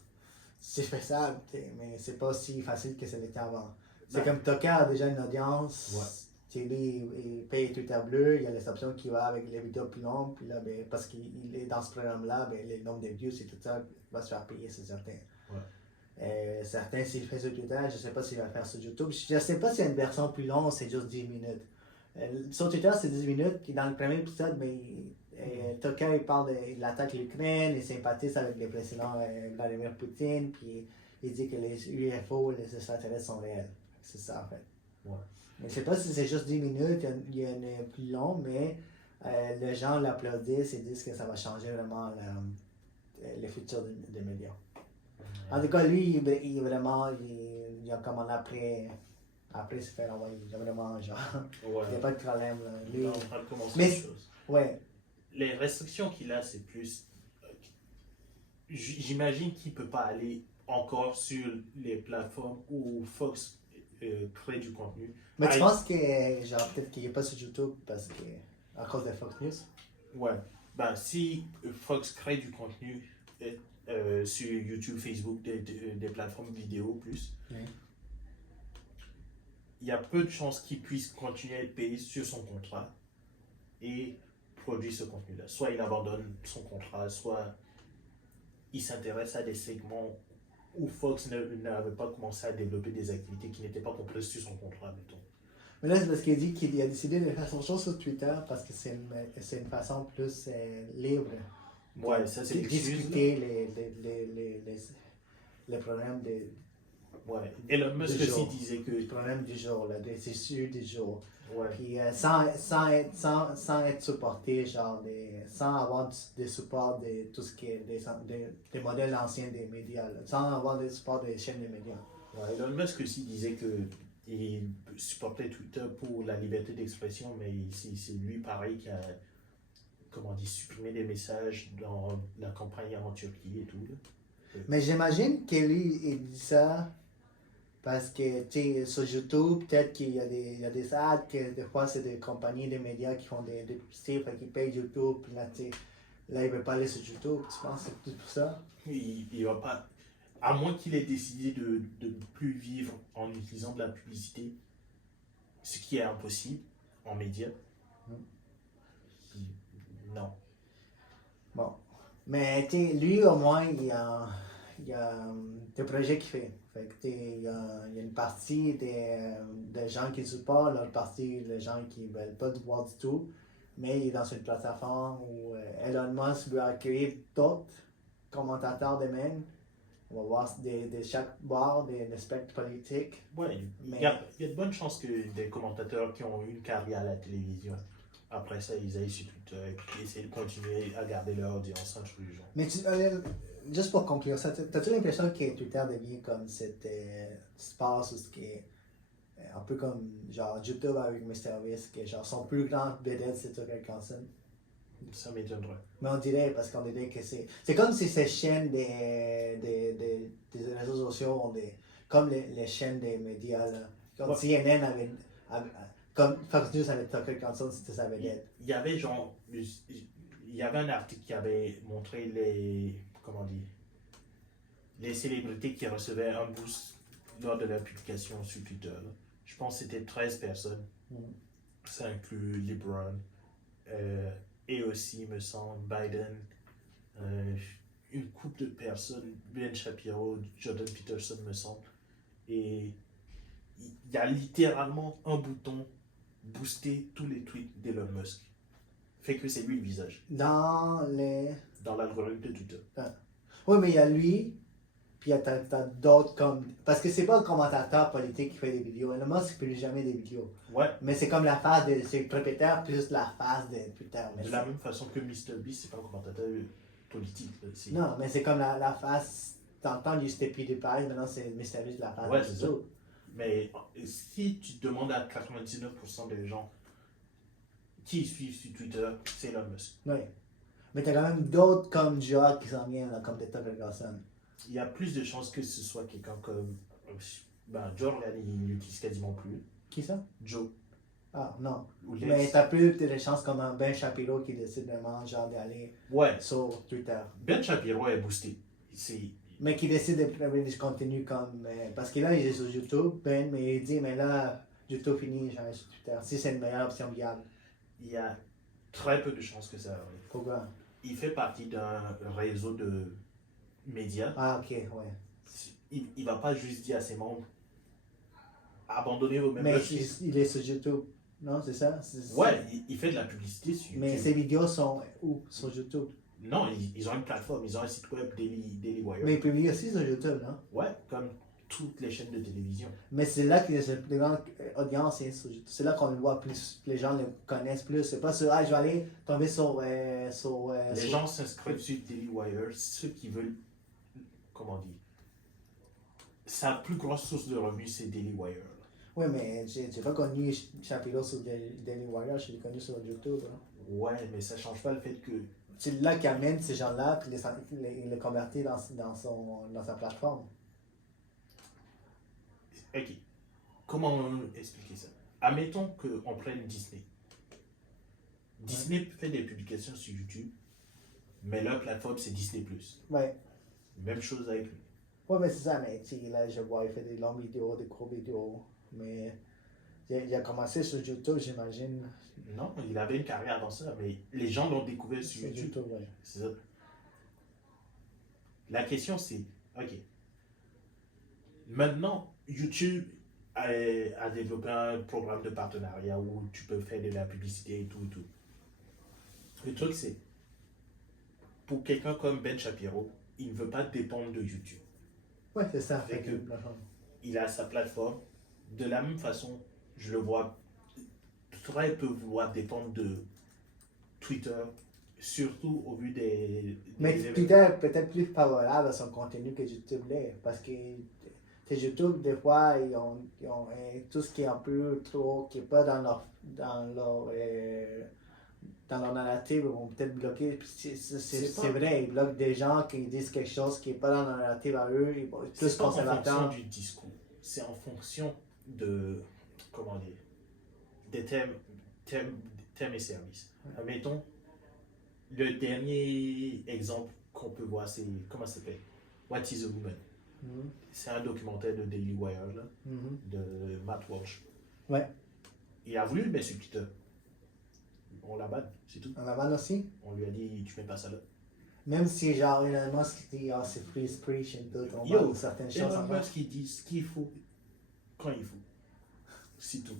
C'est faisable, mais c'est pas aussi facile que ça l'était avant. C'est comme Tucker a déjà une audience, il paye Twitter bleu, il y a l'exception qui va avec les vidéos plus longues, puis là, parce qu'il est dans ce programme-là, le nombre de views et tout ça va se faire payer, c'est certain. Certains, s'il le fait sur Twitter, je sais pas s'il va le faire sur YouTube. Je sais pas s'il y a une version plus longue, c'est juste 10 minutes. Sur Twitter, c'est 10 minutes, puis dans le premier épisode, Tucker, il attaque l'Ukraine, il sympathise avec le président Vladimir Poutine, puis il dit que les UFO, les extraterrestres sont réels. C'est ça, en fait. Ouais. Mais je sais pas si c'est juste 10 minutes, il y a une plus long, mais les gens l'applaudissent et disent que ça va changer vraiment le futur des médias. En tout cas, lui, il a commandé après se faire envoyer. Il a vraiment, genre, il n'y a pas de problème. Là. Il est en train de commencer mais, autre chose. Ouais. Les restrictions qu'il a, c'est plus. J'imagine qu'il ne peut pas aller encore sur les plateformes où Fox crée du contenu. Mais tu penses que, genre, peut-être qu'il n'est pas sur YouTube à cause de Fox News? Ouais. Ben, si Fox crée du contenu sur YouTube, Facebook, des plateformes vidéo plus, il y a peu de chances qu'il puisse continuer à être payé sur son contrat et produire ce contenu-là. Soit il abandonne son contrat, soit il s'intéresse à des segments où Fox n'avait pas commencé à développer des activités qui n'étaient pas complètes sur son contrat, mettons. Mais là, c'est parce qu'il dit qu'il a décidé de faire son chose sur Twitter parce que c'est une façon plus libre Ouais, ça c'est de l'excuse. discuter les problèmes Ouais. Elon Musk du aussi jour. disait que. Les problèmes du jour, là, des issues du jour. Ouais. Puis sans être supporté, genre, sans avoir des supports de tout ce qui est des modèles anciens des médias, là, sans avoir des supports des chaînes de médias. Ouais, Elon Musk aussi disait que il supportait Twitter pour la liberté d'expression, mais c'est lui pareil qui a, comment dire, supprimé des messages dans la campagne en Turquie et tout. Là. Mais j'imagine que lui, il dit ça parce que, tu sais, sur YouTube, peut-être qu'il y a des ads, que des fois, c'est des compagnies, des médias qui font des publicités, fait qu'ils payent YouTube, puis là, tu sais, là, il ne veut pas aller sur YouTube, tu penses que c'est tout pour ça? Il va pas. À moins qu'il ait décidé de ne plus vivre en utilisant de la publicité, ce qui est impossible en médias. Non. Bon. Mais, tu sais, lui, au moins, il y a des projets qu'il fait. Fait que, tu sais, il y a une partie des gens qui le supportent, l'autre partie, les gens qui ne veulent pas le voir du tout. Mais il est dans une plateforme où Elon Musk veut accueillir d'autres commentateurs de même. On va voir de chaque bord des spectres politiques. Ouais, Mais- il y a de bonnes chances que des commentateurs qui ont eu une carrière à la télévision, après ça, ils aillent sur Twitter et puis essaient de continuer à garder leur audience intelligente. Mais juste pour conclure ça, t'as-tu l'impression que Twitter devient comme cet espace où ce qui est un peu comme genre YouTube avec MrBeast, que genre son plus grand vedette c'est Tucker Carlson? Ça m'étonnerait. Mais on dirait, parce qu'on dirait que c'est comme si ces chaînes des réseaux sociaux ont comme les chaînes des médias, là. Comme Ouais. CNN comme Fox News avec Tucker Carlson, c'était sa vedette. Il y avait genre, il y avait un article qui avait montré comment dire, les célébrités qui recevaient un boost lors de la publication sur Twitter. Là. Je pense que c'était 13 personnes. Mhm. Ça inclut LeBron et aussi, me semble, Biden, une couple de personnes, Ben Shapiro, Jordan Peterson, me semble. Et il y a littéralement un bouton booster tous les tweets d'Elon Musk. Fait que c'est lui le visage Dans les. dans l'algorithme de Twitter. Oui, mais il y a lui, puis t'as d'autres comme. Parce que c'est pas le commentateur politique qui fait des vidéos. Elon Musk ne fait jamais des vidéos. Ouais, Mais c'est comme la face de. C'est le propriétaire plus la face de Twitter. Mais de la même façon que MrBeast, c'est pas un commentateur politique. Là, non, mais c'est comme la face. T'entends du c'était PewDiePie, maintenant c'est mystérieux de la face. Ouais, de c'est ça. tout. Mais si tu demandes à 99% des gens qui suivent sur Twitter, c'est Elon Musk. Oui. Mais t'as quand même d'autres comme Joe qui s'en viennent, là, comme des Tucker Carlson. Il y a plus de chances que ce soit quelqu'un comme. Joe, regarde, il l'utilise quasiment plus. Qui ça? Joe. Ah, non. Ou Mais Lex. t'as plus de chances comme un Ben Shapiro qui décide vraiment genre d'aller Ouais, sur Twitter. Ben Shapiro est boosté. Mais qui décide de préparer du contenu comme. Parce que là, il est sur YouTube, Ben, mais il dit, mais là, YouTube fini, j'arrête sur Twitter. Si c'est une meilleure option viable. Il y a très peu de chances que ça arrive. Pourquoi? Il fait partie d'un réseau de médias. Ah, ok, ouais. Il va pas juste dire à ses membres abandonnez vos Mais membres. il est sur YouTube. Non, c'est ça? Ouais, il fait de la publicité sur YouTube. Mais ses vidéos sont où? Sur YouTube. Non, ils ont une plateforme, ils ont un site web, Daily Wire. Mais il publie aussi sur YouTube, non? Ouais, comme toutes les chaînes de télévision. Mais c'est là qu'il y a cette plus grande audience, hein, sur YouTube. C'est là qu'on le voit plus. Les gens le connaissent plus. C'est pas sur, ah, je vais aller tomber sur. Les gens s'inscrivent sur Daily Wire, ceux qui veulent, comment dire, sa plus grosse source de revenus, c'est Daily Wire. Oui, mais j'ai pas connu Shapiro sur Daily Wire, je l'ai connu sur YouTube. Hein. Ouais, mais ça change pas le fait que C'est là qui amène ces gens-là, puis il les convertit dans sa plateforme. Ok. Comment expliquer ça? Admettons qu'on prenne Disney. Disney fait des publications sur YouTube, mais leur plateforme c'est Disney+. Ouais. Même chose avec lui. Ouais, mais c'est ça, mais tu sais, là, je vois, il fait des longues vidéos, des courtes vidéos. Mais il a commencé sur YouTube, j'imagine. Non, il avait une carrière dans ça, mais les gens l'ont découvert sur Sur YouTube. YouTube, ouais. C'est ça. La question c'est, ok. Maintenant, YouTube à développer un programme de partenariat où tu peux faire de la publicité et tout et tout. Le truc, c'est, pour quelqu'un comme Ben Shapiro, il ne veut pas dépendre de YouTube. Ouais, c'est ça. Fait que il a sa plateforme. De la même façon, je le vois très peu vouloir dépendre de Twitter, surtout au vu Mais événements. Twitter est peut-être plus favorable à son contenu que YouTube l'est. Parce que YouTube, des fois, ils ont tout ce qui est un peu trop, qui n'est pas dans leur narrative, ils vont peut-être bloquer. Puis c'est vrai, ils bloquent des gens qui disent quelque chose qui n'est pas dans leur narrative à eux. Ils vont être plus conservateurs. C'est en fonction du discours. C'est en fonction de, comment dire, des thèmes et services. Admettons, le dernier exemple qu'on peut voir, c'est, comment ça s'appelle? What is a Woman? C'est un documentaire de Daily Wire, là, de Matt Walsh. Ouais. Il a voulu le mettre sur Twitter. On la banne, c'est tout. On la banne aussi? On lui a dit, tu mets pas ça là. Même si, genre, Elon Musk dit, ah, c'est free speech et tout, on Yo, banne certaines choses. Elon Musk, il dit ce qu'il faut, quand il faut. C'est tout.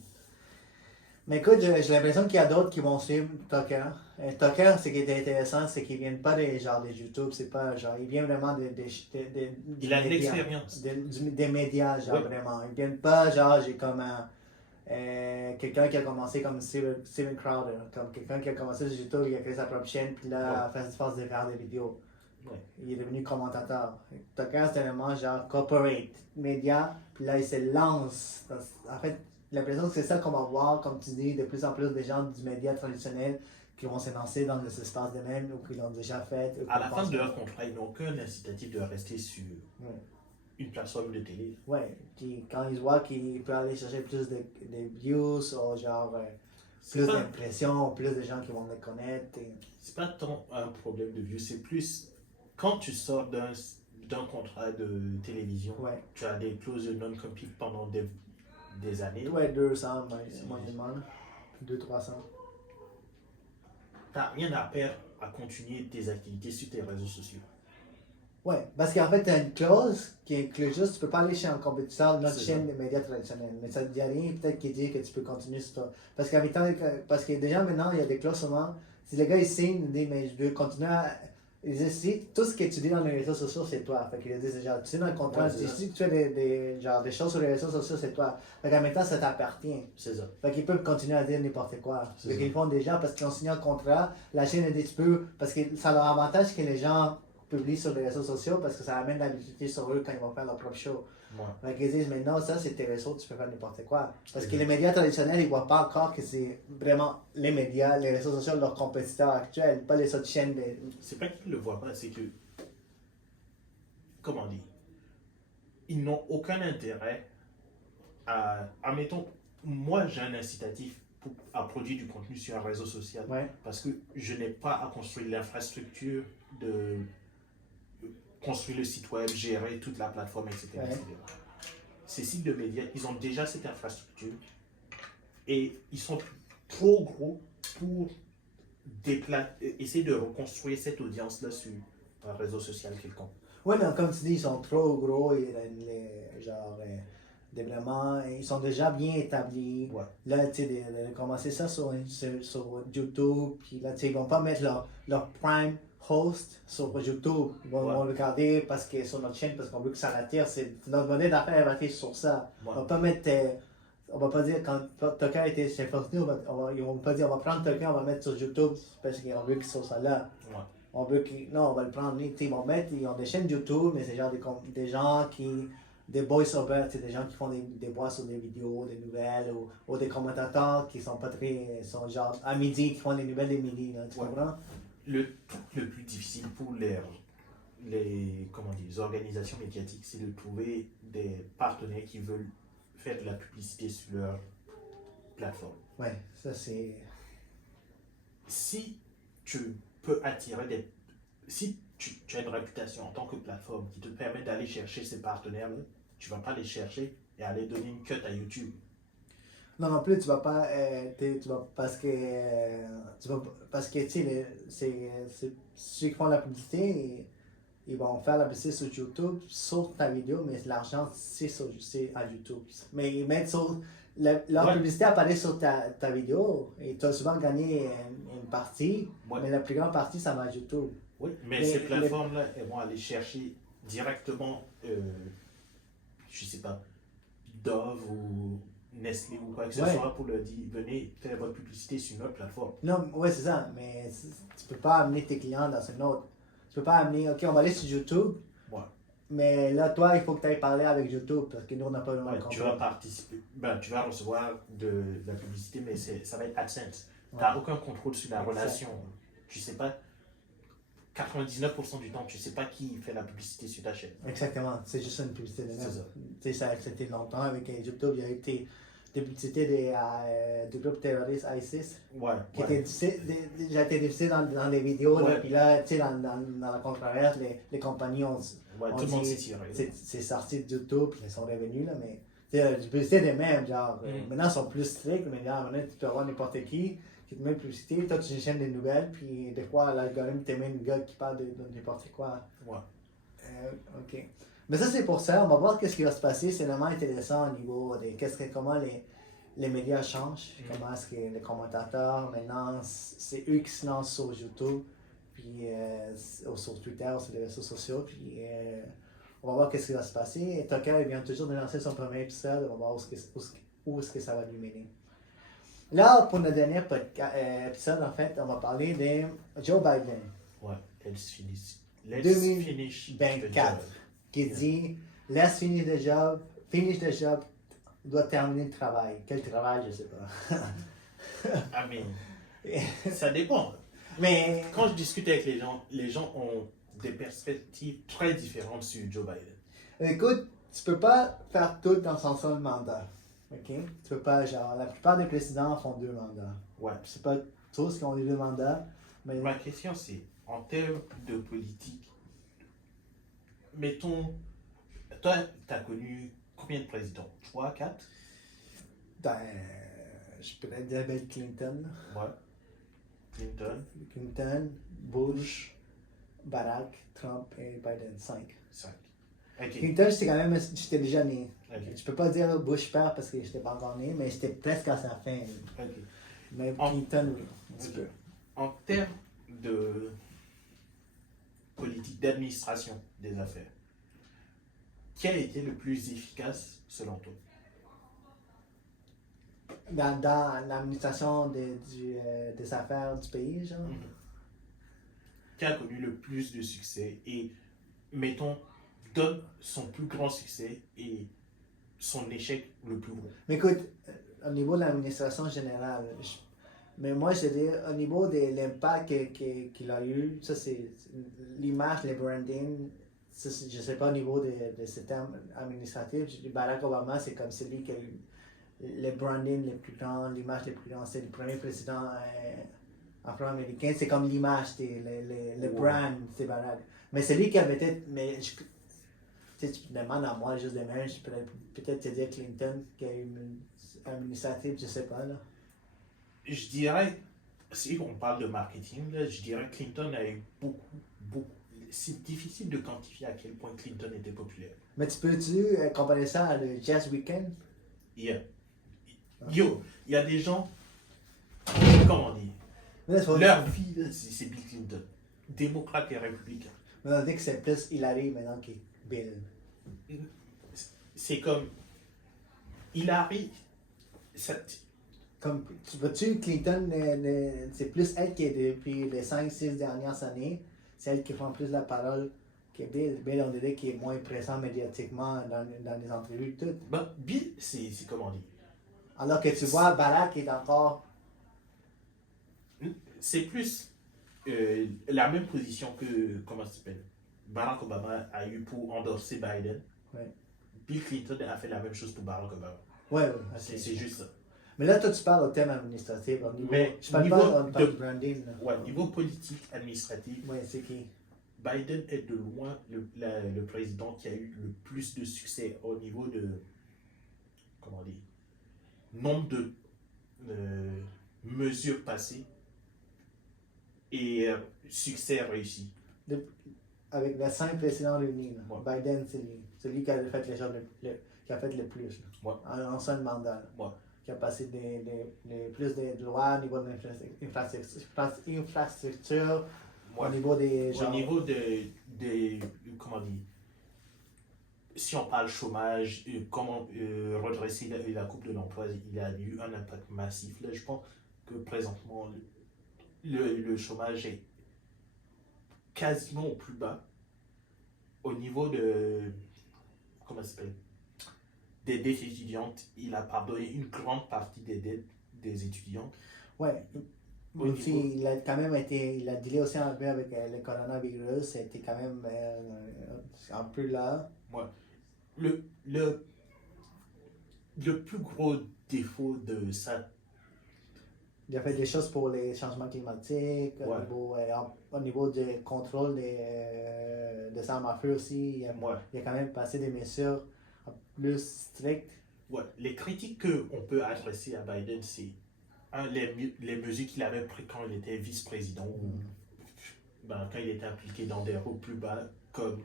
Mais écoute, j'ai l'impression qu'il y a d'autres qui vont suivre Tucker. Tucker, ce qui est intéressant, c'est qu'ils viennent pas des YouTube, c'est pas genre, ils viennent vraiment il a de l'expérience. Des médias, genre, vraiment. Ils viennent pas, genre, j'ai comme quelqu'un qui a commencé comme Steven Crowder, comme quelqu'un qui a commencé sur YouTube, il a créé sa propre chaîne, puis là, à force de faire des vidéos. Ouais. Il est devenu commentateur. Tucker, c'est vraiment genre corporate, média, puis là, il se lance. En fait, l'impression que c'est ça qu'on va voir, comme tu dis, de plus en plus de gens du média traditionnel qui vont se lancer dans les espaces de même ou qui l'ont déjà fait. À la fin de leur contrat, ils n'ont aucun incitatif de rester sur une plateforme de télé. Ouais, quand ils voient qu'ils peuvent aller chercher plus de views ou genre plus d'impressions, plus de gens qui vont les connaître. C'est pas tant un problème de views, c'est plus quand tu sors d'un contrat de télévision, tu as des clauses de non-compete pendant des années. Ouais, 200 moyennement, 200-300. T'as rien à perdre à continuer tes activités sur tes réseaux sociaux. Ouais, parce qu'en fait, tu as une clause qui inclut juste, tu peux pas aller chez un compétiteur de notre chaîne de médias traditionnels. Mais ça ne dit rien, peut-être qu'il dit que tu peux continuer sur toi. Parce que déjà maintenant, il y a des clauses souvent. Si le gars il signe, il dit, mais je veux continuer à. Il dit, si tout ce que tu dis dans les réseaux sociaux, c'est toi. Fait qu'il dit, genre, tu sais, dans le contrat, si tu fais des choses sur les réseaux sociaux, c'est toi. Fait qu'en même temps, ça t'appartient. C'est ça. Fait qu'ils peuvent continuer à dire n'importe quoi. Fait qu'ils font déjà parce qu'ils ont signé un contrat, la chaîne a dit, tu peux, parce que ça a leur avantage que les gens publient sur les réseaux sociaux parce que ça amène la visibilité sur eux quand ils vont faire leur propre show. Fait qu'ils disent, mais non, ça c'est tes réseaux, tu peux faire n'importe quoi. Parce que les médias traditionnels, ils ne voient pas encore que c'est vraiment les médias, les réseaux sociaux, leurs compétiteurs actuels, pas les autres chaînes. C'est pas qu'ils ne le voient pas, c'est que, comment dire, ils n'ont aucun intérêt à, admettons, moi j'ai un incitatif à produire du contenu sur un réseau social parce que je n'ai pas à construire l'infrastructure de construire le site web, gérer toute la plateforme, etc. etc. Ces sites de médias, ils ont déjà cette infrastructure et ils sont trop gros pour essayer de reconstruire cette audience-là sur un réseau social quelconque. Oui, mais comme tu dis, ils sont trop gros et vraiment, ils sont déjà bien établis. Là, tu sais, de commencer ça sur YouTube, puis là, tu sais, ils vont pas mettre leur prime host sur YouTube. Ils vont regarder parce que sur notre chaîne, parce qu'on veut que ça l'attire. C'est notre modèle d'affaires est bâti sur ça. On va pas mettre. On va pas dire quand Tucker était chez Fox News, ils vont pas dire on va prendre Tucker, on va mettre sur YouTube parce qu'on veut qu'il soit ça là. On veut non, on va le prendre. Ils vont mettre, ils ont des chaînes YouTube, mais c'est genre des gens qui. Des voice-over, des gens qui font des voix sur des vidéos, des nouvelles, ou des commentateurs qui sont pas très. Sont genre à midi, qui font les nouvelles des midi. Là, tu comprends? Le truc le plus difficile pour les organisations médiatiques, c'est de trouver des partenaires qui veulent faire de la publicité sur leur plateforme. Ouais, ça c'est. Si tu peux attirer si tu as une réputation en tant que plateforme qui te permet d'aller chercher ces partenaires-là, tu ne vas pas les chercher et aller donner une cut à YouTube. Non, non plus, tu vas pas. Parce que tu sais, ceux qui font la publicité, ils vont faire la publicité sur YouTube, sur ta vidéo, mais l'argent, c'est à YouTube. Mais ils mettent sur. Leur publicité apparaît sur ta vidéo et tu as souvent gagné une partie, mais la plus grande partie, ça va à YouTube. Oui, mais ces plateformes-là, elles vont aller chercher directement, je sais pas, Dove ou Nestlé ou quoi que ce soit pour leur dire, venez faire votre publicité sur notre plateforme. Non, ouais, c'est ça, mais tu peux pas amener tes clients dans une autre. Tu peux pas amener, ok, on va aller sur YouTube, mais là, toi, il faut que tu ailles parler avec YouTube parce que nous, on n'a pas le même contrôle. Tu vas participer, tu vas recevoir de la publicité, mais ça va être AdSense. Tu n'as aucun contrôle sur la relation. Tu sais pas, 99% du temps, tu sais pas qui fait la publicité sur ta chaîne. Exactement, c'est juste une publicité de même. C'est ça. Tu sais, ça a été longtemps avec YouTube, il y a eu des publicités du groupe terroriste ISIS qui étaient déjà été diffusées dans les vidéos, là, puis là, tu sais, dans la controverse, les compagnies ont tout le monde s'est tiré. C'est sorti de YouTube, puis ils sont revenus, là, mais les publicités des mêmes, genre, maintenant ils sont plus stricts, mais là, maintenant tu peux avoir n'importe qui te met une publicité, toi tu chaînes des nouvelles, puis des fois l'algorithme te met une gars qui parle de n'importe quoi. Ok. Mais ça c'est pour ça, on va voir ce qui va se passer, c'est vraiment intéressant au niveau de comment les médias changent, comment est-ce que les commentateurs, maintenant, c'est eux qui se lancent sur YouTube, puis sur Twitter, sur les réseaux sociaux, puis on va voir ce qui va se passer. Et Tucker vient toujours de lancer son premier épisode, on va voir où est-ce que ça va lui mener. Là, pour notre dernier épisode, en fait, on va parler de Joe Biden. Ouais, let's finish 2024, qui dit « Let's finish the job, doit terminer le travail. » Quel travail, je sais pas. Ça dépend. Mais quand je discute avec les gens ont des perspectives très différentes sur Joe Biden. Écoute, tu peux pas faire tout dans son seul mandat. Ok? Tu peux pas, genre, la plupart des présidents font 2 mandats. Ouais. C'est pas tous qui ont les 2 mandats. Mais... Ma question, c'est, en termes de politique, mettons, toi, tu as connu combien de présidents? 3, 4? Ben, je pourrais dire Bill Clinton. Ouais. Clinton, Bush, Barack, Trump et Biden. 5. Okay. Clinton, j'étais déjà né. Okay. Je peux pas dire Bush père parce que j'étais pas encore né, mais j'étais presque à sa fin. Okay. Mais Clinton, oui, un petit peu. En termes de politique d'administration des affaires, qui a été le plus efficace selon toi? Dans l'administration des affaires du pays, genre? Qui a connu le plus de succès et, mettons, donne son plus grand succès et son échec le plus gros. Mais écoute, au niveau de l'administration générale, mais moi je dis au niveau de l'impact qu'il a eu, ça c'est l'image, le branding, ça, je sais pas au niveau de ce terme administratif, Barack Obama c'est comme celui qui a eu le branding le plus grand, l'image le plus grand, c'est le premier président afro-américain, c'est comme l'image, le brand, c'est Barack. Mais celui qui avait été, si tu me demandes à moi juste demain, je pourrais peut-être te dire Clinton qui a eu une administrative, je sais pas là. Je dirais, si on parle de marketing, là, je dirais que Clinton a eu beaucoup. C'est difficile de quantifier à quel point Clinton était populaire. Mais tu peux-tu comparer ça à le Jazz Weekend? Yeah. Yo, il y a des gens, comment on dit, leur vie, c'est Bill Clinton. Démocrate et républicain. Mais on dit que c'est plus Hillary maintenant que Bill. C'est comme Hillary. Comme, vois-tu, Clinton, c'est plus elle qui est depuis les 5-6 dernières années, c'est elle qui prend plus la parole que Bill. Bill, on dirait qu'il est moins présent médiatiquement dans les entrevues toutes. Ben, Bill, c'est comment on dit? Alors que tu vois, Barack est encore... C'est plus la même position que, comment ça s'appelle? Barack Obama a eu pour endorser Biden. Ouais. Bill Clinton a fait la même chose pour Barack Obama. Ouais, c'est juste ça. Mais là, toi, tu parles au thème administratif. Au niveau, je parle pas de branding. Ouais, niveau politique, administratif. Ouais, c'est qui? Biden est de loin le président qui a eu le plus de succès au niveau de, comment dire, nombre de mesures passées et succès réussi. avec les 5 présidents réunis, là, Ouais. Biden, c'est lui qui a fait les choses qui a fait le plus là, Ouais. en seul mandat. Là, Ouais. qui a passé les plus de lois au niveau de l'infrastructure, Ouais. au niveau des Au genre, niveau des comment dire, si on parle chômage, comment redresser la coupe de l'emploi, il a eu un impact massif. Là, je pense que présentement, le chômage est quasiment au plus bas. Au niveau de, comment ça s'appelle, des dettes étudiantes, il a pardonné une grande partie des dettes des étudiants. ouais. Au Aussi, niveau, il a quand même été, il a dealé aussi un peu avec le coronavirus, c'était quand même un peu là. ouais, le, le, le plus gros défaut de ça, Il a fait des choses pour les changements climatiques, ouais, au niveau du contrôle des armes à feu aussi. ouais, Il a quand même passé des mesures plus strictes. ouais, les critiques qu'on peut adresser à Biden, c'est les mesures qu'il avait prises quand il était vice-président, ou quand il était impliqué dans des rôles plus bas, comme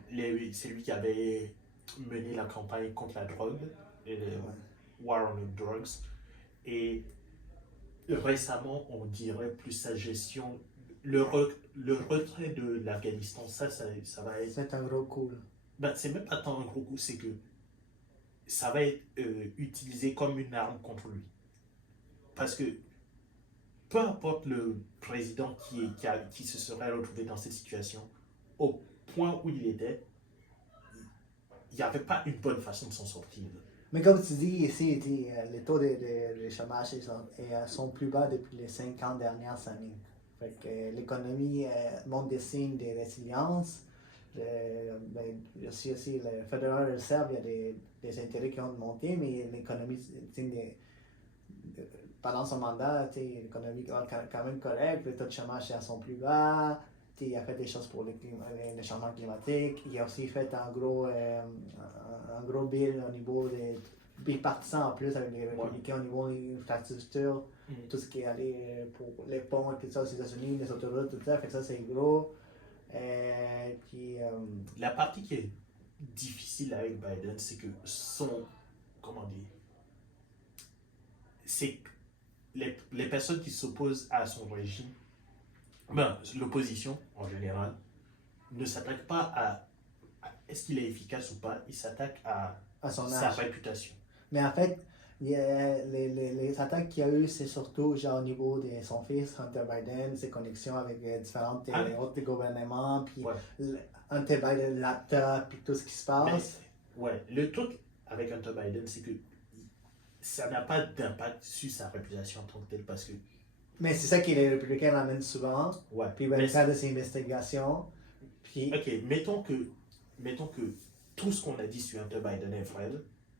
c'est lui qui avait mené la campagne contre la drogue, et le War on the Drugs. Et récemment, on dirait plus sa gestion, le retrait de l'Afghanistan, ça va être. C'est un gros coup. C'est même pas tant un gros coup, c'est que ça va être utilisé comme une arme contre lui. Parce que peu importe le président qui se serait retrouvé dans cette situation, au point où il était, il n'y avait pas une bonne façon de s'en sortir. Mais comme tu dis, ici, les taux de chômage sont plus bas depuis les 50 dernières années. Fait que l'économie montre des signes de résilience. Aussi, le Federal Reserve, il y a des intérêts qui ont monté, mais l'économie, pendant son mandat, l'économie est quand même correcte, les taux de chômage sont plus bas, il a fait des choses pour les changements climatiques, il a aussi fait un gros bill au niveau des bipartisans en plus avec les républicains au niveau de l'infrastructure, tout ce qui est allé pour les ponts, tout ça aux États-Unis, les autoroutes, tout ça, fait que ça c'est gros. La partie qui est difficile avec Biden, c'est que comment dire, c'est les personnes qui s'opposent à son régime, l'opposition en général, ne s'attaque pas à est-ce qu'il est efficace ou pas, il s'attaque à sa réputation. Mais en fait, les attaques qu'il y a eu, c'est surtout genre, au niveau de son fils, Hunter Biden, ses connexions avec différents autres gouvernements, puis Hunter Biden laptop, puis tout ce qui se passe. Le truc avec Hunter Biden, c'est que ça n'a pas d'impact sur sa réputation en tant que telle, parce que. Mais c'est ça que les républicains l'amènent souvent, puis il va faire de ses investigations. Puis. Ok, mettons que tout ce qu'on a dit sur Hunter Biden est vrai,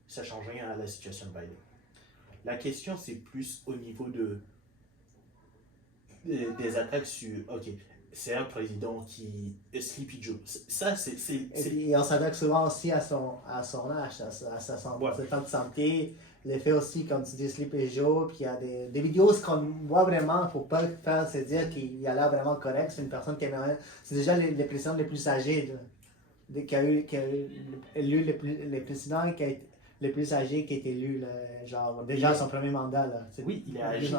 ça ne change rien à la situation de Biden. La question, c'est plus au niveau des attaques sur, ok, c'est un président qui est Sleepy Joe. Ça, c'est. Et on s'attaque souvent aussi à son âge, à sa temps de santé. Le fait aussi, comme tu dis, Sleepy Joe, puis il y a des vidéos qu'on voit vraiment, il ne faut pas faire se dire qu'il a l'air vraiment correct. C'est une personne qui est c'est déjà les présidents les plus âgés qui a élu les présidents qui a été le plus âgé qui est élu, là, genre, déjà son premier mandat. Là. Oui, il est âgé,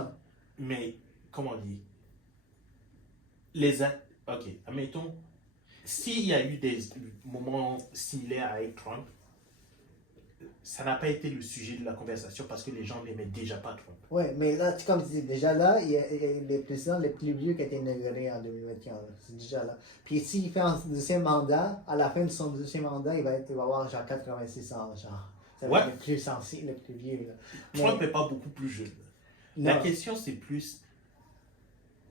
mais comment dire, ok, admettons, s'il y a eu des moments similaires avec Trump, ça n'a pas été le sujet de la conversation parce que les gens n'aimaient déjà pas Trump. Oui, mais là, comme tu dis, déjà là, il y a les présidents les plus vieux qui ont été inaugurés en 2021. C'est déjà là. Puis s'il fait un deuxième mandat, à la fin de son deuxième mandat, il va avoir genre 86 ans, genre. Ça va être le plus sensible, le plus vieux. Là. Trump n'est pas beaucoup plus jeune. La question, c'est plus,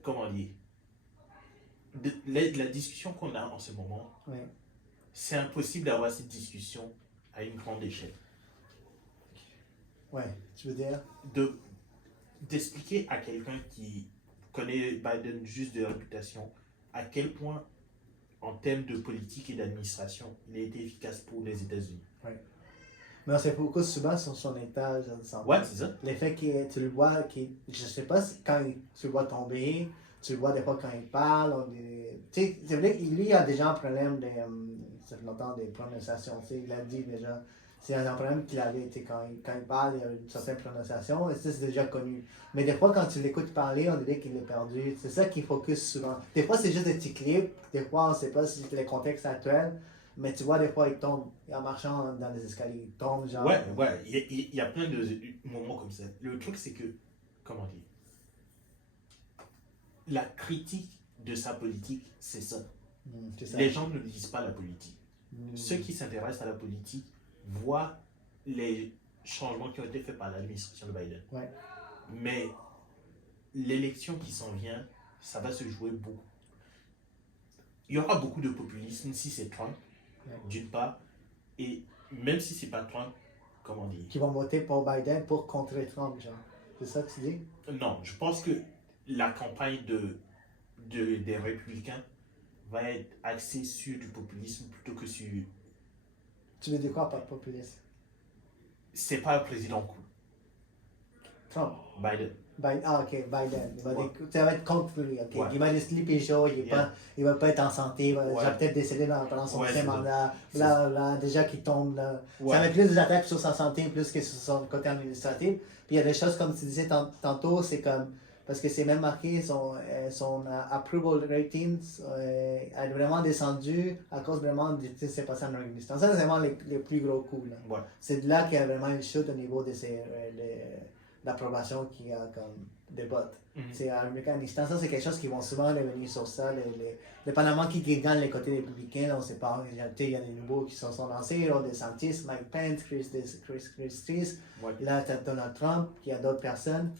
comment dire, la discussion qu'on a en ce moment, c'est impossible d'avoir cette discussion à une grande échelle. Ouais, tu veux dire? D'expliquer à quelqu'un qui connaît Biden juste de réputation à quel point, en termes de politique et d'administration, il a été efficace pour les États-Unis. Ouais. Mais on se focus souvent sur son état de santé. Ouais, c'est ça. L'effet que tu le vois, je sais pas si quand tu le vois tomber, tu le vois des fois quand il parle. Tu sais, c'est vrai qu'il lui a déjà un problème ça fait longtemps des prononciations. Tu sais, il a dit déjà. C'est un problème qu'il avait été quand il parle, il y a une certaine prononciation, et ça c'est déjà connu. Mais des fois, quand tu l'écoutes parler, on dirait qu'il est perdu. C'est ça qu'il focus souvent. Des fois, c'est juste des petits clips. Des fois, on ne sait pas si c'est le contexte actuel. Mais tu vois, des fois, il tombe. En marchant dans les escaliers, il tombe, genre. Ouais, il y a plein de moments comme ça. Le truc, c'est que, comment dire, la critique de sa politique, c'est ça. C'est ça. Les gens ne lisent pas la politique. Mm. Ceux qui s'intéressent à la politique voient les changements qui ont été faits par l'administration de Biden. Ouais. Mais l'élection qui s'en vient, ça va se jouer beaucoup. Il y aura beaucoup de populisme si c'est Trump, d'une part, et même si c'est pas Trump, comment dire? Qui vont voter pour Biden pour contrer Trump, genre. C'est ça que tu dis? Non, je pense que la campagne des républicains va être axée sur du populisme plutôt que sur... Tu veux dire quoi par populiste? C'est pas un président cool. Trump. Biden. Ok, Biden. Ouais. Ça va être contre lui. Okay. Ouais. Il va laisser les chaud, il va pas être en santé, il va peut-être décéder pendant son deuxième mandat. Là, déjà qu'il tombe. Là. Ça va être plus des attaques sur sa santé plus que sur son côté administratif. Puis il y a des choses comme tu disais tantôt, c'est comme. Parce que c'est même marqué, son approval ratings a vraiment descendu à cause vraiment de ce qui s'est passé en Afghanistan. Ça, c'est vraiment les plus gros coups. Là. Ouais. C'est de là qu'il y a vraiment une chute au niveau de l'approbation qu'il y a comme des votes. C'est en Afghanistan, ça c'est quelque chose qui vont souvent revenir sur ça. Dépendamment qui gagne les côtés républicains, on sait pas. Il y a des nouveaux qui se sont lancés, Ron DeSantis, Mike Pence, Chris Christie. Ouais. Là, tu as Donald Trump, il y a d'autres personnes.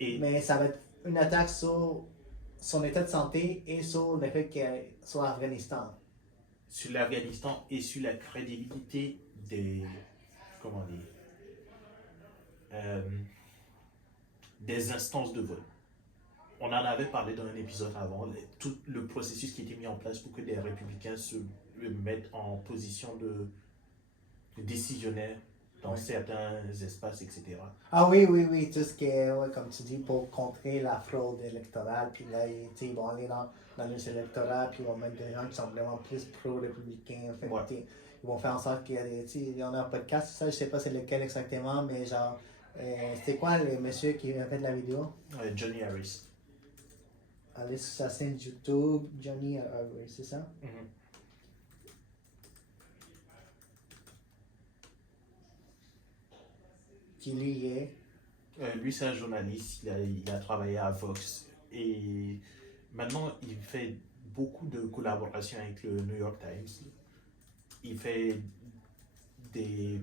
Mais ça va être une attaque sur son état de santé et sur le fait qu'il soit en Afghanistan. Sur l'Afghanistan et sur la crédibilité des. Comment dire? Des instances de vote. On en avait parlé dans un épisode avant, tout le processus qui était mis en place pour que des républicains se mettent en position de décisionnaire dans certains espaces, etc. Ah oui, tout ce qui est, comme tu dis, pour contrer la fraude électorale, puis là, ils vont aller dans les électorats, puis ils vont mettre des gens qui sont vraiment plus pro-républicains, en fait, ils vont faire en sorte qu'il y a il y en a un podcast, ça, je sais pas c'est lequel exactement, mais genre, c'était quoi le monsieur qui a fait la vidéo? Johnny Harris. Allez sur sa chaîne YouTube, Johnny Harris, c'est ça? Qui lui est? Lui, c'est un journaliste, il a travaillé à Vox et maintenant il fait beaucoup de collaborations avec le New York Times. Il fait des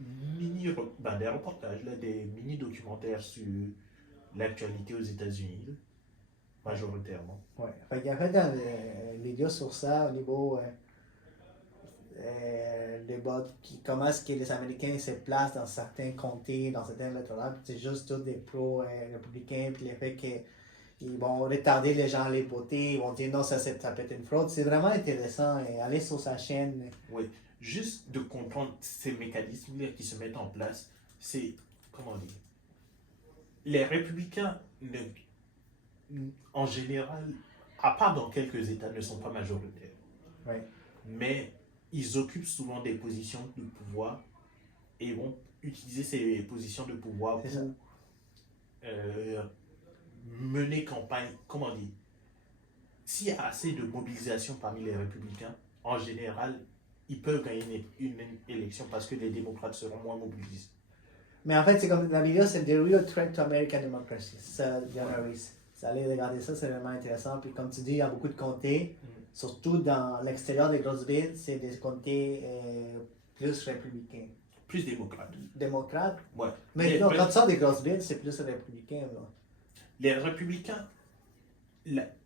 des reportages, là, des mini-documentaires sur l'actualité aux États-Unis, majoritairement. Ouais. Fait qu'il a fait des vidéos sur ça au niveau des votes, comment est-ce que les Américains se placent dans certains comtés, dans certains électorats, c'est juste tous des pro-républicains, puis le fait qu'ils vont retarder les gens à aller voter, ils vont dire non, ça peut être une fraude. C'est vraiment intéressant. Aller sur sa chaîne. Oui, juste de comprendre ces mécanismes qui se mettent en place, c'est, comment dire, les républicains, en général, à part dans quelques États, ne sont pas majoritaires. Ouais. Mais ils occupent souvent des positions de pouvoir et vont utiliser ces positions de pouvoir pour mener campagne. Comment dire? S'il y a assez de mobilisation parmi les républicains, en général, ils peuvent gagner une élection parce que les démocrates seront moins mobilisés. Mais en fait, c'est comme la vidéo, c'est The Real Threat to American Democracy. Ça, John Harris. Allez regarder ça, c'est vraiment intéressant. Puis comme tu dis, il y a beaucoup de comtés, surtout dans l'extérieur des grosses villes, c'est des comtés plus républicains. Plus démocrates. Démocrates? Ouais. Mais non, quand tu sors des grosses villes, c'est plus républicain. Là. Les républicains,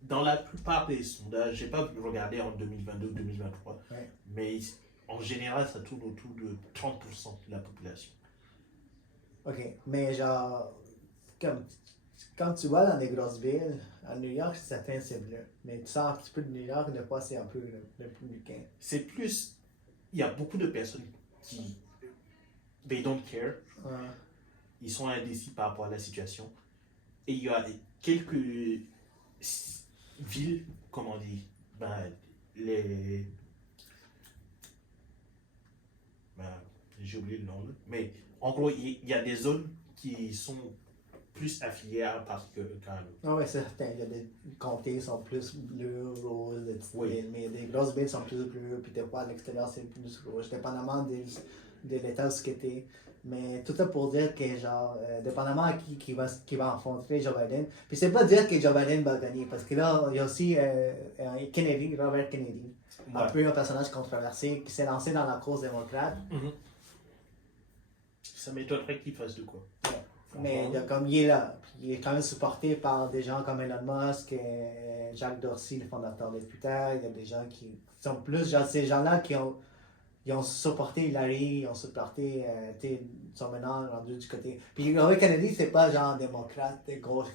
dans la plupart des sondages, je n'ai pas regardé en 2022 ou 2023, mais en général, ça tourne autour de 30% de la population. Ok, mais genre, quand tu vas dans des grosses villes, à New York, certains c'est bleu. Mais tu sors un petit peu de New York, des fois c'est un peu républicain. C'est plus, il y a beaucoup de personnes qui, they don't care. Ils sont indécis par rapport à la situation. Et il y a quelques villes, comment on dit, ben, les. Ben, j'ai oublié le nom, là. Mais en gros, il y a des zones qui sont plus affiliées à un parti qu'à un autre. Ah ouais, c'est certain. Il y a des comtés qui sont plus bleus, roses, des petites Oui. villes, mais des grosses villes sont plus bleues, puis des fois à l'extérieur c'est plus rouge, dépendamment de l'état où ce que t'es. Mais tout ça pour dire que, genre, dépendamment à qui va rencontrer Joe Biden, puis c'est pas dire que Joe Biden va gagner, parce que là, il y a aussi Kennedy, Robert Kennedy, un Ouais. peu un personnage controversé qui s'est lancé dans la cause démocrate. Mhm. Ça m'étonnerait qu'il fasse de quoi. Mais comme il est là, puis il est quand même supporté par des gens comme Elon Musk, Jacques Dorsey, le fondateur de Twitter. Il y a des gens qui sont plus, genre ces gens-là ils ont supporté Hillary, ils ont supporté, ils sont maintenant rendus du côté. Puis Robert Kennedy, c'est pas genre démocrate, gauche,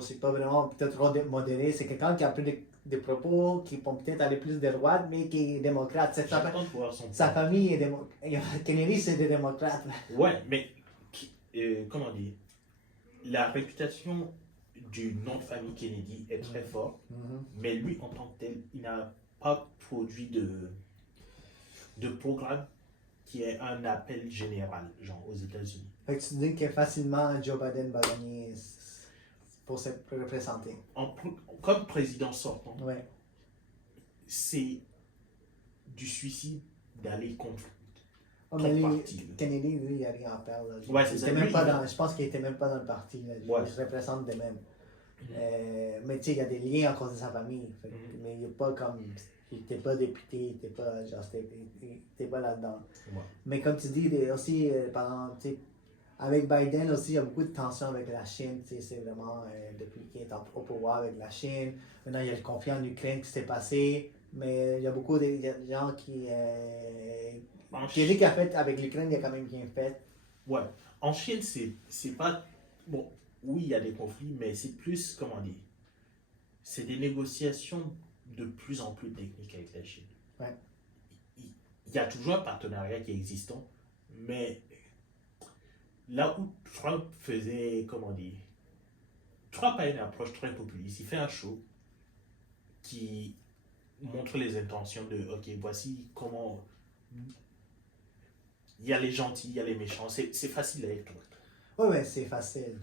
c'est pas vraiment peut-être trop modéré, c'est quelqu'un qui a plus des propos qui vont peut-être aller plus de droite, mais qui est démocrate. J'attends de voir son Sa famille est démocrate. Kennedy, c'est des démocrates. Ouais, mais comment dire, la réputation du nom de famille Kennedy est très forte, mais lui en tant que tel, il n'a pas produit de programme qui est un appel général, genre aux États-Unis. Fait que tu dis que facilement Joe Biden va gagner pour se représenter. Comme président sortant, Ouais. c'est du suicide d'aller contre Oh, ton mais lui, parti. Là. Kennedy, lui, il a rien à perdre. Là. Ouais, c'est Il ça. était même Lui, pas dans, je pense qu'il était même pas dans le parti. Là. Ouais. Il se représente de même. Mais tu sais, il y a des liens à cause de sa famille. Fait que- Mais il n'est pas comme. Il n'était pas député, il n'était pas, genre, il était pas là-dedans. Ouais. Mais comme tu dis, aussi, pendant, tu sais, avec Biden aussi, il y a beaucoup de tensions avec la Chine. Tu sais, c'est vraiment depuis qu'il est au pouvoir avec la Chine. Maintenant, il y a le conflit en Ukraine qui s'est passé. Mais il y a beaucoup de gens qui. Qui dit qu'il a fait avec l'Ukraine, il a quand même bien fait. Ouais. En Chine, c'est pas. Bon, oui, il y a des conflits, mais c'est plus, comment dire, c'est des négociations de plus en plus techniques avec la Chine. Ouais. Il y a toujours un partenariat qui est existant, mais là où Trump faisait, comment dire, Trump a une approche très populiste. Il fait un show qui montre les intentions de, ok, voici comment. Il y a les gentils, il y a les méchants. C'est facile à être. Oui, mais c'est facile.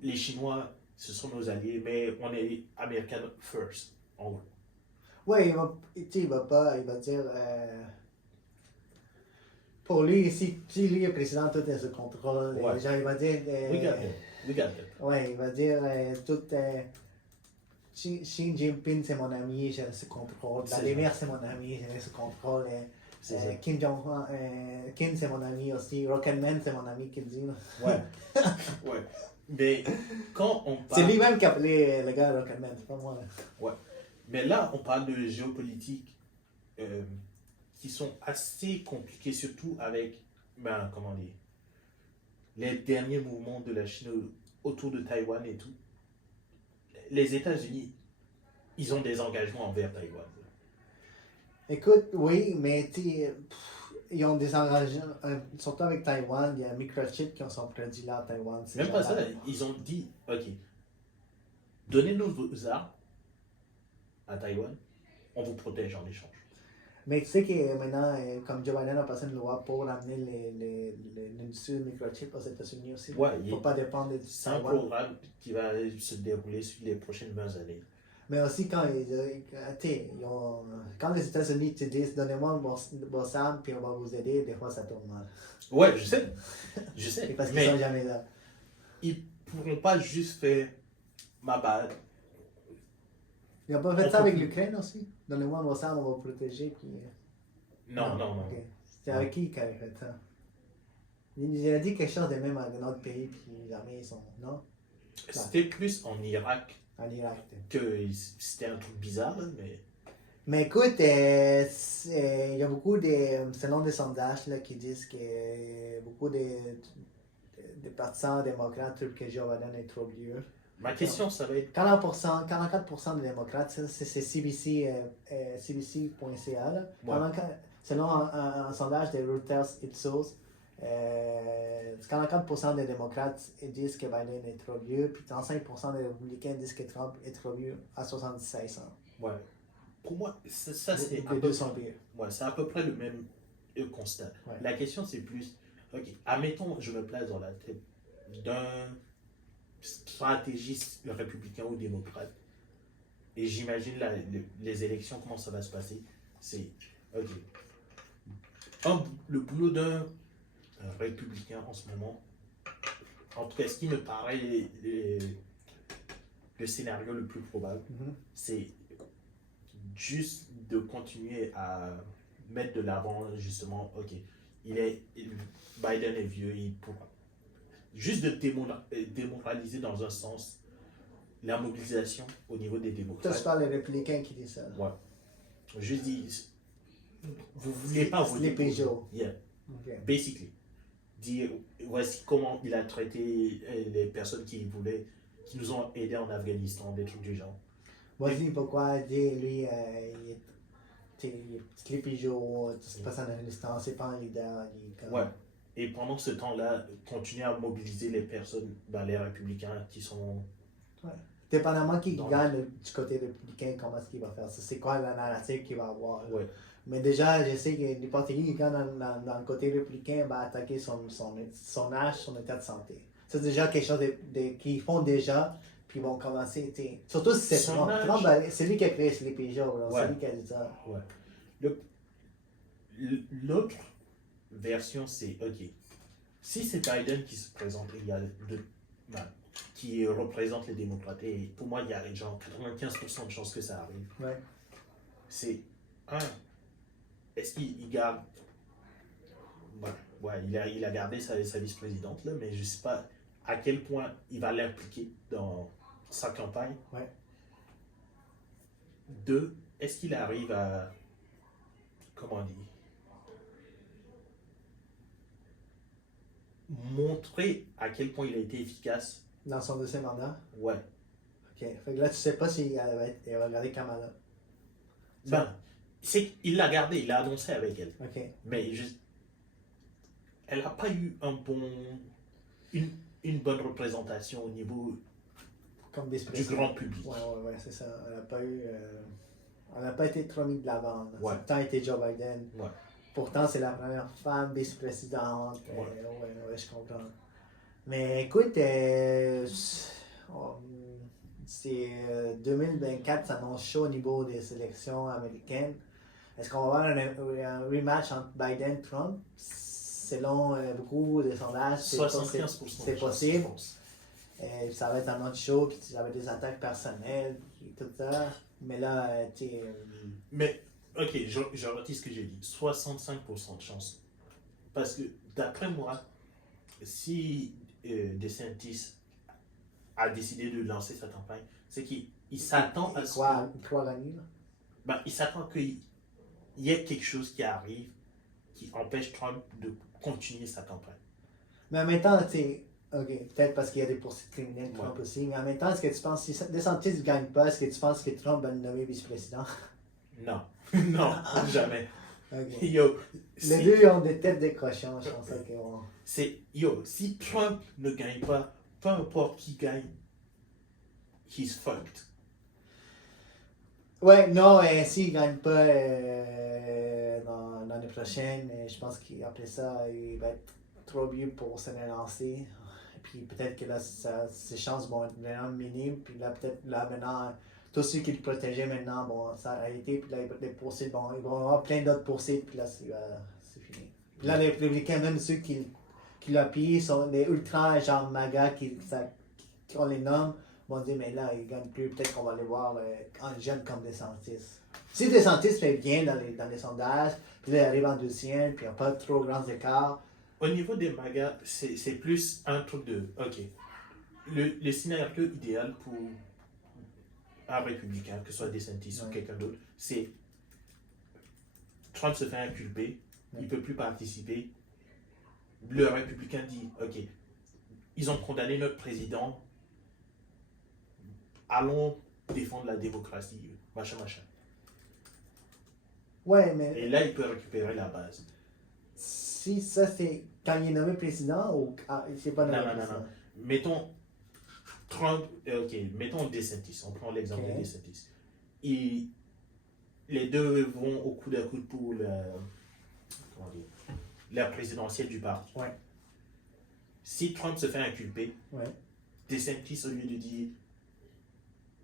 Les Chinois, ce sont nos alliés, mais on est American first, en gros. Oui, il va pas, il va dire. Pour lui, si lui est président, tout est sous contrôle. Ouais. Genre, il va dire. We got it. We got it. Ouais, il va dire tout. Xi Jinping, c'est mon ami, j'ai sous contrôle. C'est Vladimir, c'est mon ami, j'ai sous contrôle. C'est ça. Kim Jong-un, Kim, c'est mon ami aussi. Rocketman, c'est mon ami, qu'il dit. Là. Ouais. Ouais. Mais quand on C'est parle. lui-même qui a appelé le gars Rocketman, c'est pas moi. Là. Ouais. Mais là, on parle de géopolitique qui sont assez compliquées, surtout avec, ben, comment dire, les derniers mouvements de la Chine autour de Taïwan et tout. Les États-Unis, ils ont des engagements envers Taïwan. Écoute, oui, mais ils ont des engagements, surtout avec Taïwan, il y a Microchip qui sont produits là à Taïwan. Même pas ça, ils ont dit, ok, donnez-nous vos armes à Taïwan, on vous protège en échange. Mais tu sais que maintenant, comme Joe Biden a passé une loi pour amener l'industrie de microchip aux États-Unis aussi. Ouais, Il ne faut pas dépendre de c'est un Taïwan. programme qui va se dérouler sur les prochaines 20 années. Mais aussi quand quand les États-Unis te disent donnez-moi vos armes puis on va vous aider, des fois ça tourne mal. Ouais, je sais. Je sais. Et parce qu'ils Mais sont jamais là. ils pourront pas juste faire ma bad. Ils n'ont pas fait ça avec l'Ukraine aussi. Donnez-moi vos armes, on va vous protéger. Puis... Non, non, non. Okay. C'était avec qui qu'il avait fait ça? Il a dit quelque chose de même à un autre pays, puis jamais ils sont. Non? C'était plus en Irak En Irak. que c'était un truc bizarre, là, mais. Mais écoute, il y a beaucoup de. Selon des sondages là, qui disent que beaucoup de partisans démocrates trouvent que Joe Biden est trop vieux. Ma question, ça va être. 44% des démocrates, ça, c'est CBC, CBC.ca. Ouais. Selon un sondage de Reuters Ipsos, 44% des démocrates disent que Biden est trop vieux, puis 35% des républicains disent que Trump est trop vieux à 76 ans. Ouais. Pour moi, ça c'est Les deux sont pires. Ouais, c'est à peu près le même constat. Ouais. La question c'est plus, ok, admettons, je me place dans la tête d'un stratégiste républicain ou démocrate, et j'imagine les élections, comment ça va se passer. C'est, ok, le boulot d'un républicain en ce moment, en tout cas, ce qui me paraît le scénario le plus probable, c'est juste de continuer à mettre de l'avant, justement, ok, Biden est vieux, il pourra. Juste de démoraliser dans un sens la mobilisation au niveau des démocrates. Ça, c'est pas les républicains qui disent ça. Ouais. Je dis, vous voulez pas voter les Peugeot. Yeah. Okay. Basically. Dire, voici comment il a traité les personnes qui nous ont aidés en Afghanistan, des trucs du genre. Vas-y, pourquoi lui, les Peugeot, tout ce qui passe en Afghanistan, c'est pas un leader. Ouais. Et pendant ce temps-là, continuer à mobiliser les personnes, les républicains qui sont... Ouais. Dépendamment qui gagne du côté républicain, comment est-ce qu'il va faire ça? C'est quoi la narrative qu'il va avoir? Ouais. Mais déjà, je sais que n'importe qui gagne dans le côté républicain va attaquer son âge, son état de santé. C'est déjà quelque chose qu'ils font déjà, puis ils vont commencer. Surtout si c'est Trump. Trump, c'est lui qui a créé les Peugeot, ouais. C'est lui qui a dit ça. Ouais. L'autre version, c'est ok. Si c'est Biden qui se présente, il y a qui représente les démocrates, et pour moi, il y a genre 95% de chances que ça arrive. Ouais. C'est est-ce qu'il garde. Ouais, il a gardé sa vice-présidente, là, mais je ne sais pas à quel point il va l'impliquer dans sa campagne. Ouais. 2, est-ce qu'il arrive à. Comment dire? Montrer à quel point il a été efficace. Dans son deuxième mandat? Ouais. Ok. Fait que là, tu sais pas s'il va regarder Kamala. Il l'a gardé, il l'a annoncé avec elle. Ok. Mais elle n'a pas eu une bonne représentation au niveau du grand public. Ouais, c'est ça. Elle n'a pas été trop mise de l'avant. Ouais. Tout le temps été Joe Biden. Ouais. Pourtant, c'est la première femme vice-présidente. Ouais. Je comprends. Mais écoute, c'est 2024 s'annonce chaud au niveau des élections américaines. Est-ce qu'on va avoir un rematch entre Biden et Trump? Selon beaucoup de sondages, 75%. C'est possible. Ça va être un autre show, ça va être des attaques personnelles, et tout ça. Mais là, Mais, ok, je retire ce que j'ai dit. 65% de chance. Parce que, d'après moi, si DeSantis a décidé de lancer sa campagne, c'est qu'il s'attend à ce il croit gagner, là? Il s'attend qu'il y ait quelque chose qui arrive qui empêche Trump de continuer sa campagne. Mais en même temps, ok, peut-être parce qu'il y a des poursuites criminelles, Trump aussi, mais en même temps, est-ce que tu penses, si DeSantis ne gagne pas, est-ce que tu penses que Trump va le nommer vice-président? Non, non, jamais. Okay. Yo, les deux ils ont des têtes décrochants, je pense. Si Trump ne gagne pas, peu importe qui gagne, he's fucked. Ouais, non, s'il ne gagne pas dans l'année prochaine, je pense qu'après ça, il va être trop vieux pour se relancer. Puis peut-être que là, ses chances vont être vraiment minimes. Puis là, peut-être, maintenant, tous ceux qui le protégeaient maintenant, bon, ça a arrêté. Puis là, les poursuites, bon, ils vont avoir plein d'autres poursuites. Puis là, c'est fini. Puis là, les républicains, même ceux qui l'appuient, sont des ultras, genre MAGA, on les nomme, vont dire, mais là, ils ne gagnent plus. Peut-être qu'on va les voir en jeune comme DeSantis. Si DeSantis fait bien dans les sondages, puis là, il arrive en deuxième, puis il n'y a pas trop grands écarts. Au niveau des MAGA, c'est plus un truc de, ok, le scénario idéal pour un républicain, que ce soit DeSantis ou quelqu'un d'autre, c'est Trump se fait inculper, il ne peut plus participer, le républicain dit, ok, ils ont condamné notre président, allons défendre la démocratie, machin. Ouais, mais... Et là, il peut récupérer la base. si ça c'est quand il est nommé président ou c'est pas nommé président? Non. Mettons Trump, ok, mettons DeSantis, on prend l'exemple de DeSantis. Les deux vont au coude à coude pour la présidentielle du parti. Ouais. Si Trump se fait inculper, Ouais. DeSantis, au lieu de dire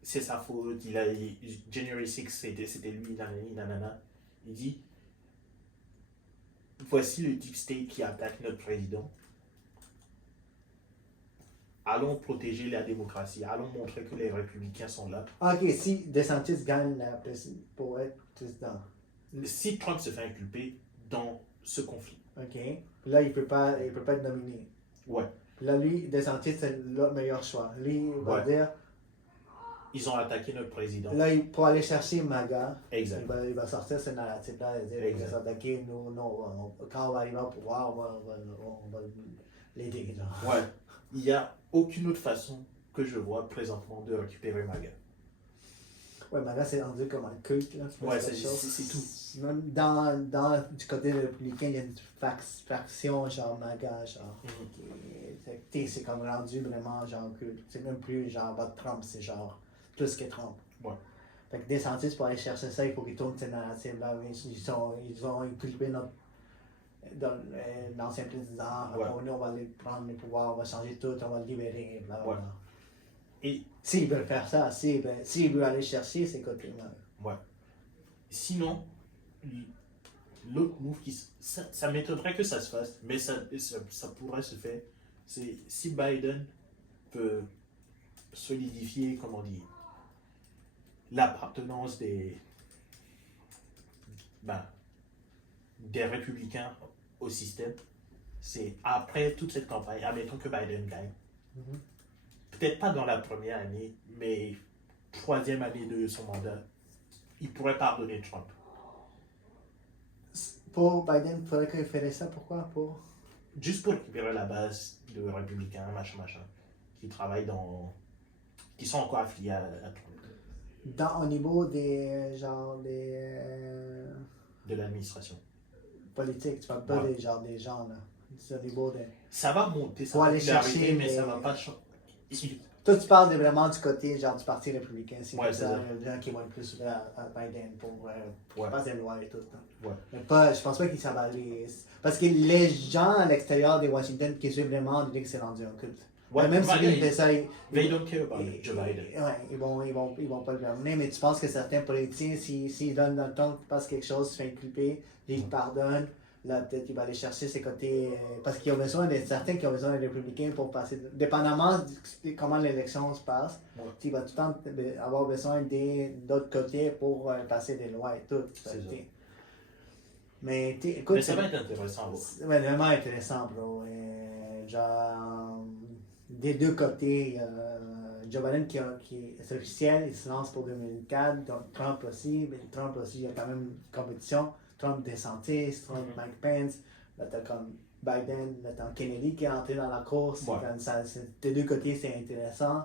c'est sa faute, January 6, c'était lui, nanana, il dit voici le deep state qui attaque notre président. Allons protéger la démocratie, allons montrer que les républicains sont là. Ok, si DeSantis gagne pour être président. Si Trump se fait inculper dans ce conflit. Ok. Là, il peut pas être nominé. Ouais. Là, lui, DeSantis, c'est le meilleur choix. Lui, il va dire. Ils ont attaqué notre président. Là, pour aller chercher MAGA, il va sortir ce narratif-là et dire qu'ils ont attaqué, nous, quand on va arriver au pouvoir, on va l'aider. Ouais. Il n'y a aucune autre façon que je vois présentement de récupérer MAGA. Ouais, MAGA, c'est rendu comme un culte. Là, ouais, c'est tout. Même du côté républicain, il y a une faction genre MAGA, genre. C'est comme rendu vraiment genre culte. C'est même plus genre votre Trump, c'est genre plus que Trump. Ouais. Fait que DeSantis, pour aller chercher ça, il faut qu'ils tournent ces narratifs-là. Ils ont inculpé l'ancien président. Nous, on va aller prendre le pouvoir, on va changer tout, on va le libérer. Blablabla. Et s'il veut faire ça, s'il veut aller chercher ces côtés-là. Ouais. Sinon, l'autre move ça m'étonnerait que ça se fasse, mais ça pourrait se faire. C'est si Biden peut solidifier, comment dire, l'appartenance des républicains au système, c'est après toute cette campagne, admettons que Biden gagne. Peut-être pas dans la première année, mais troisième année de son mandat, il pourrait pardonner Trump. Pour Biden, il faudrait qu'il fasse ça. Pourquoi? Juste pour récupérer la base de républicains, machin, qui travaillent qui sont encore affiliés à Trump. Au niveau des de l'administration. Politique, tu parles pas des gens, là. C'est au niveau de. Ça va monter, ça va aller chercher, mais ça va pas changer. Toi, tu parles vraiment du côté genre du Parti républicain. C'est ça. Les gens qui vont être plus à Biden pour passer des lois et tout. Ouais. Mais je pense pas qu'ils savent aller. Parce que les gens à l'extérieur de Washington qui suivent vraiment disent que c'est rendu un culte. Ouais, même si lui fait ça, they don't care about Joe Biden. Ouais, ils vont pas le permettre. Mais tu penses que certains politiciens, s'ils donnent dans le temps qu'ils passent quelque chose, se font inculper, ils pardonnent. Là, peut-être qu'il va aller chercher ses côtés. Parce qu'il y a besoin certains qui ont besoin des républicains pour passer. Dépendamment de comment l'élection se passe, il va tout le temps avoir besoin d'autres côtés pour passer des lois et tout. Mais écoute. Mais ça va être intéressant, bro. Ça va être vraiment intéressant, bro. Genre, des deux côtés, Joe Biden qui est officiel, il se lance pour 2024. Donc Trump aussi. Mais Trump aussi, il y a quand même une compétition. Trump DeSantis, Trump Mike Pence, là t'as comme Biden, là t'as Kennedy qui est entré dans la course, des deux côtés c'est intéressant.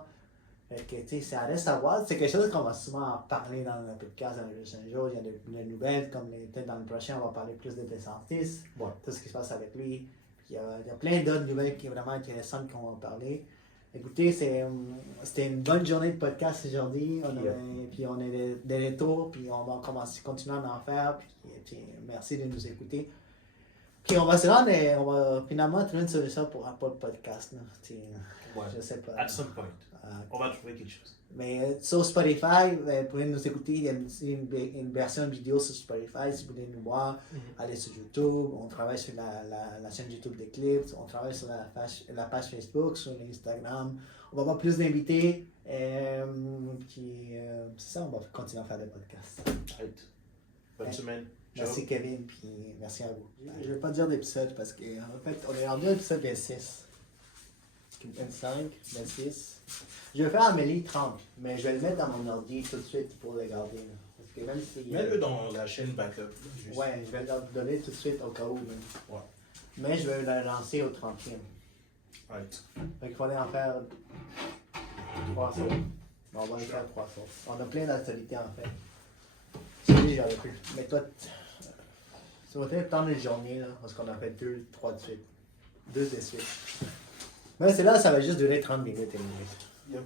Fait que tu sais, ça reste à voir, c'est quelque chose qu'on va souvent parler dans le podcast dans les prochains jours, il y a des nouvelles, comme peut-être dans le prochain on va parler plus de DeSantis, tout ce qui se passe avec lui, puis il y a plein d'autres nouvelles qui sont vraiment intéressantes qu'on va parler. Écoutez, c'était une bonne journée de podcast aujourd'hui. Puis on est des retours, puis on va continuer à en faire. Puis merci de nous écouter. Puis on va finalement trouver une solution pour un podcast. Je sais pas. At some point. On va trouver quelque chose. Mais sur Spotify, vous pouvez nous écouter. Il y a une version vidéo sur Spotify. Si vous voulez nous voir, allez sur YouTube. On travaille sur la chaîne YouTube d'Eclipse. On travaille sur la page Facebook, sur l'Instagram. On va avoir plus d'invités. Puis c'est ça, on va continuer à faire des podcasts. Right. Bonne semaine. Merci Kevin, puis merci à vous. Je ne vais pas dire d'épisode parce qu'en fait, on est rendu à l'épisode 26. 25, 26. Je vais faire Amélie 30, mais je vais le mettre dans mon ordi tout de suite pour le garder. Là. Parce que même si, mets-le dans la chaîne backup. Ouais, je vais le donner tout de suite au cas où. Même. Ouais. Mais je vais le lancer au 30e. Right. Fait qu'il fallait en faire 3 sauts. On va le faire 3 sauts. On a plein d'actualités en fait. Celui j'aurais pu. Mais toi, Ça va peut-être tendre les journées, là, parce qu'on a fait 2, 3 de suite. 2 de suite. Mais c'est là, ça va juste durer 30 minutes et minutes. Yep.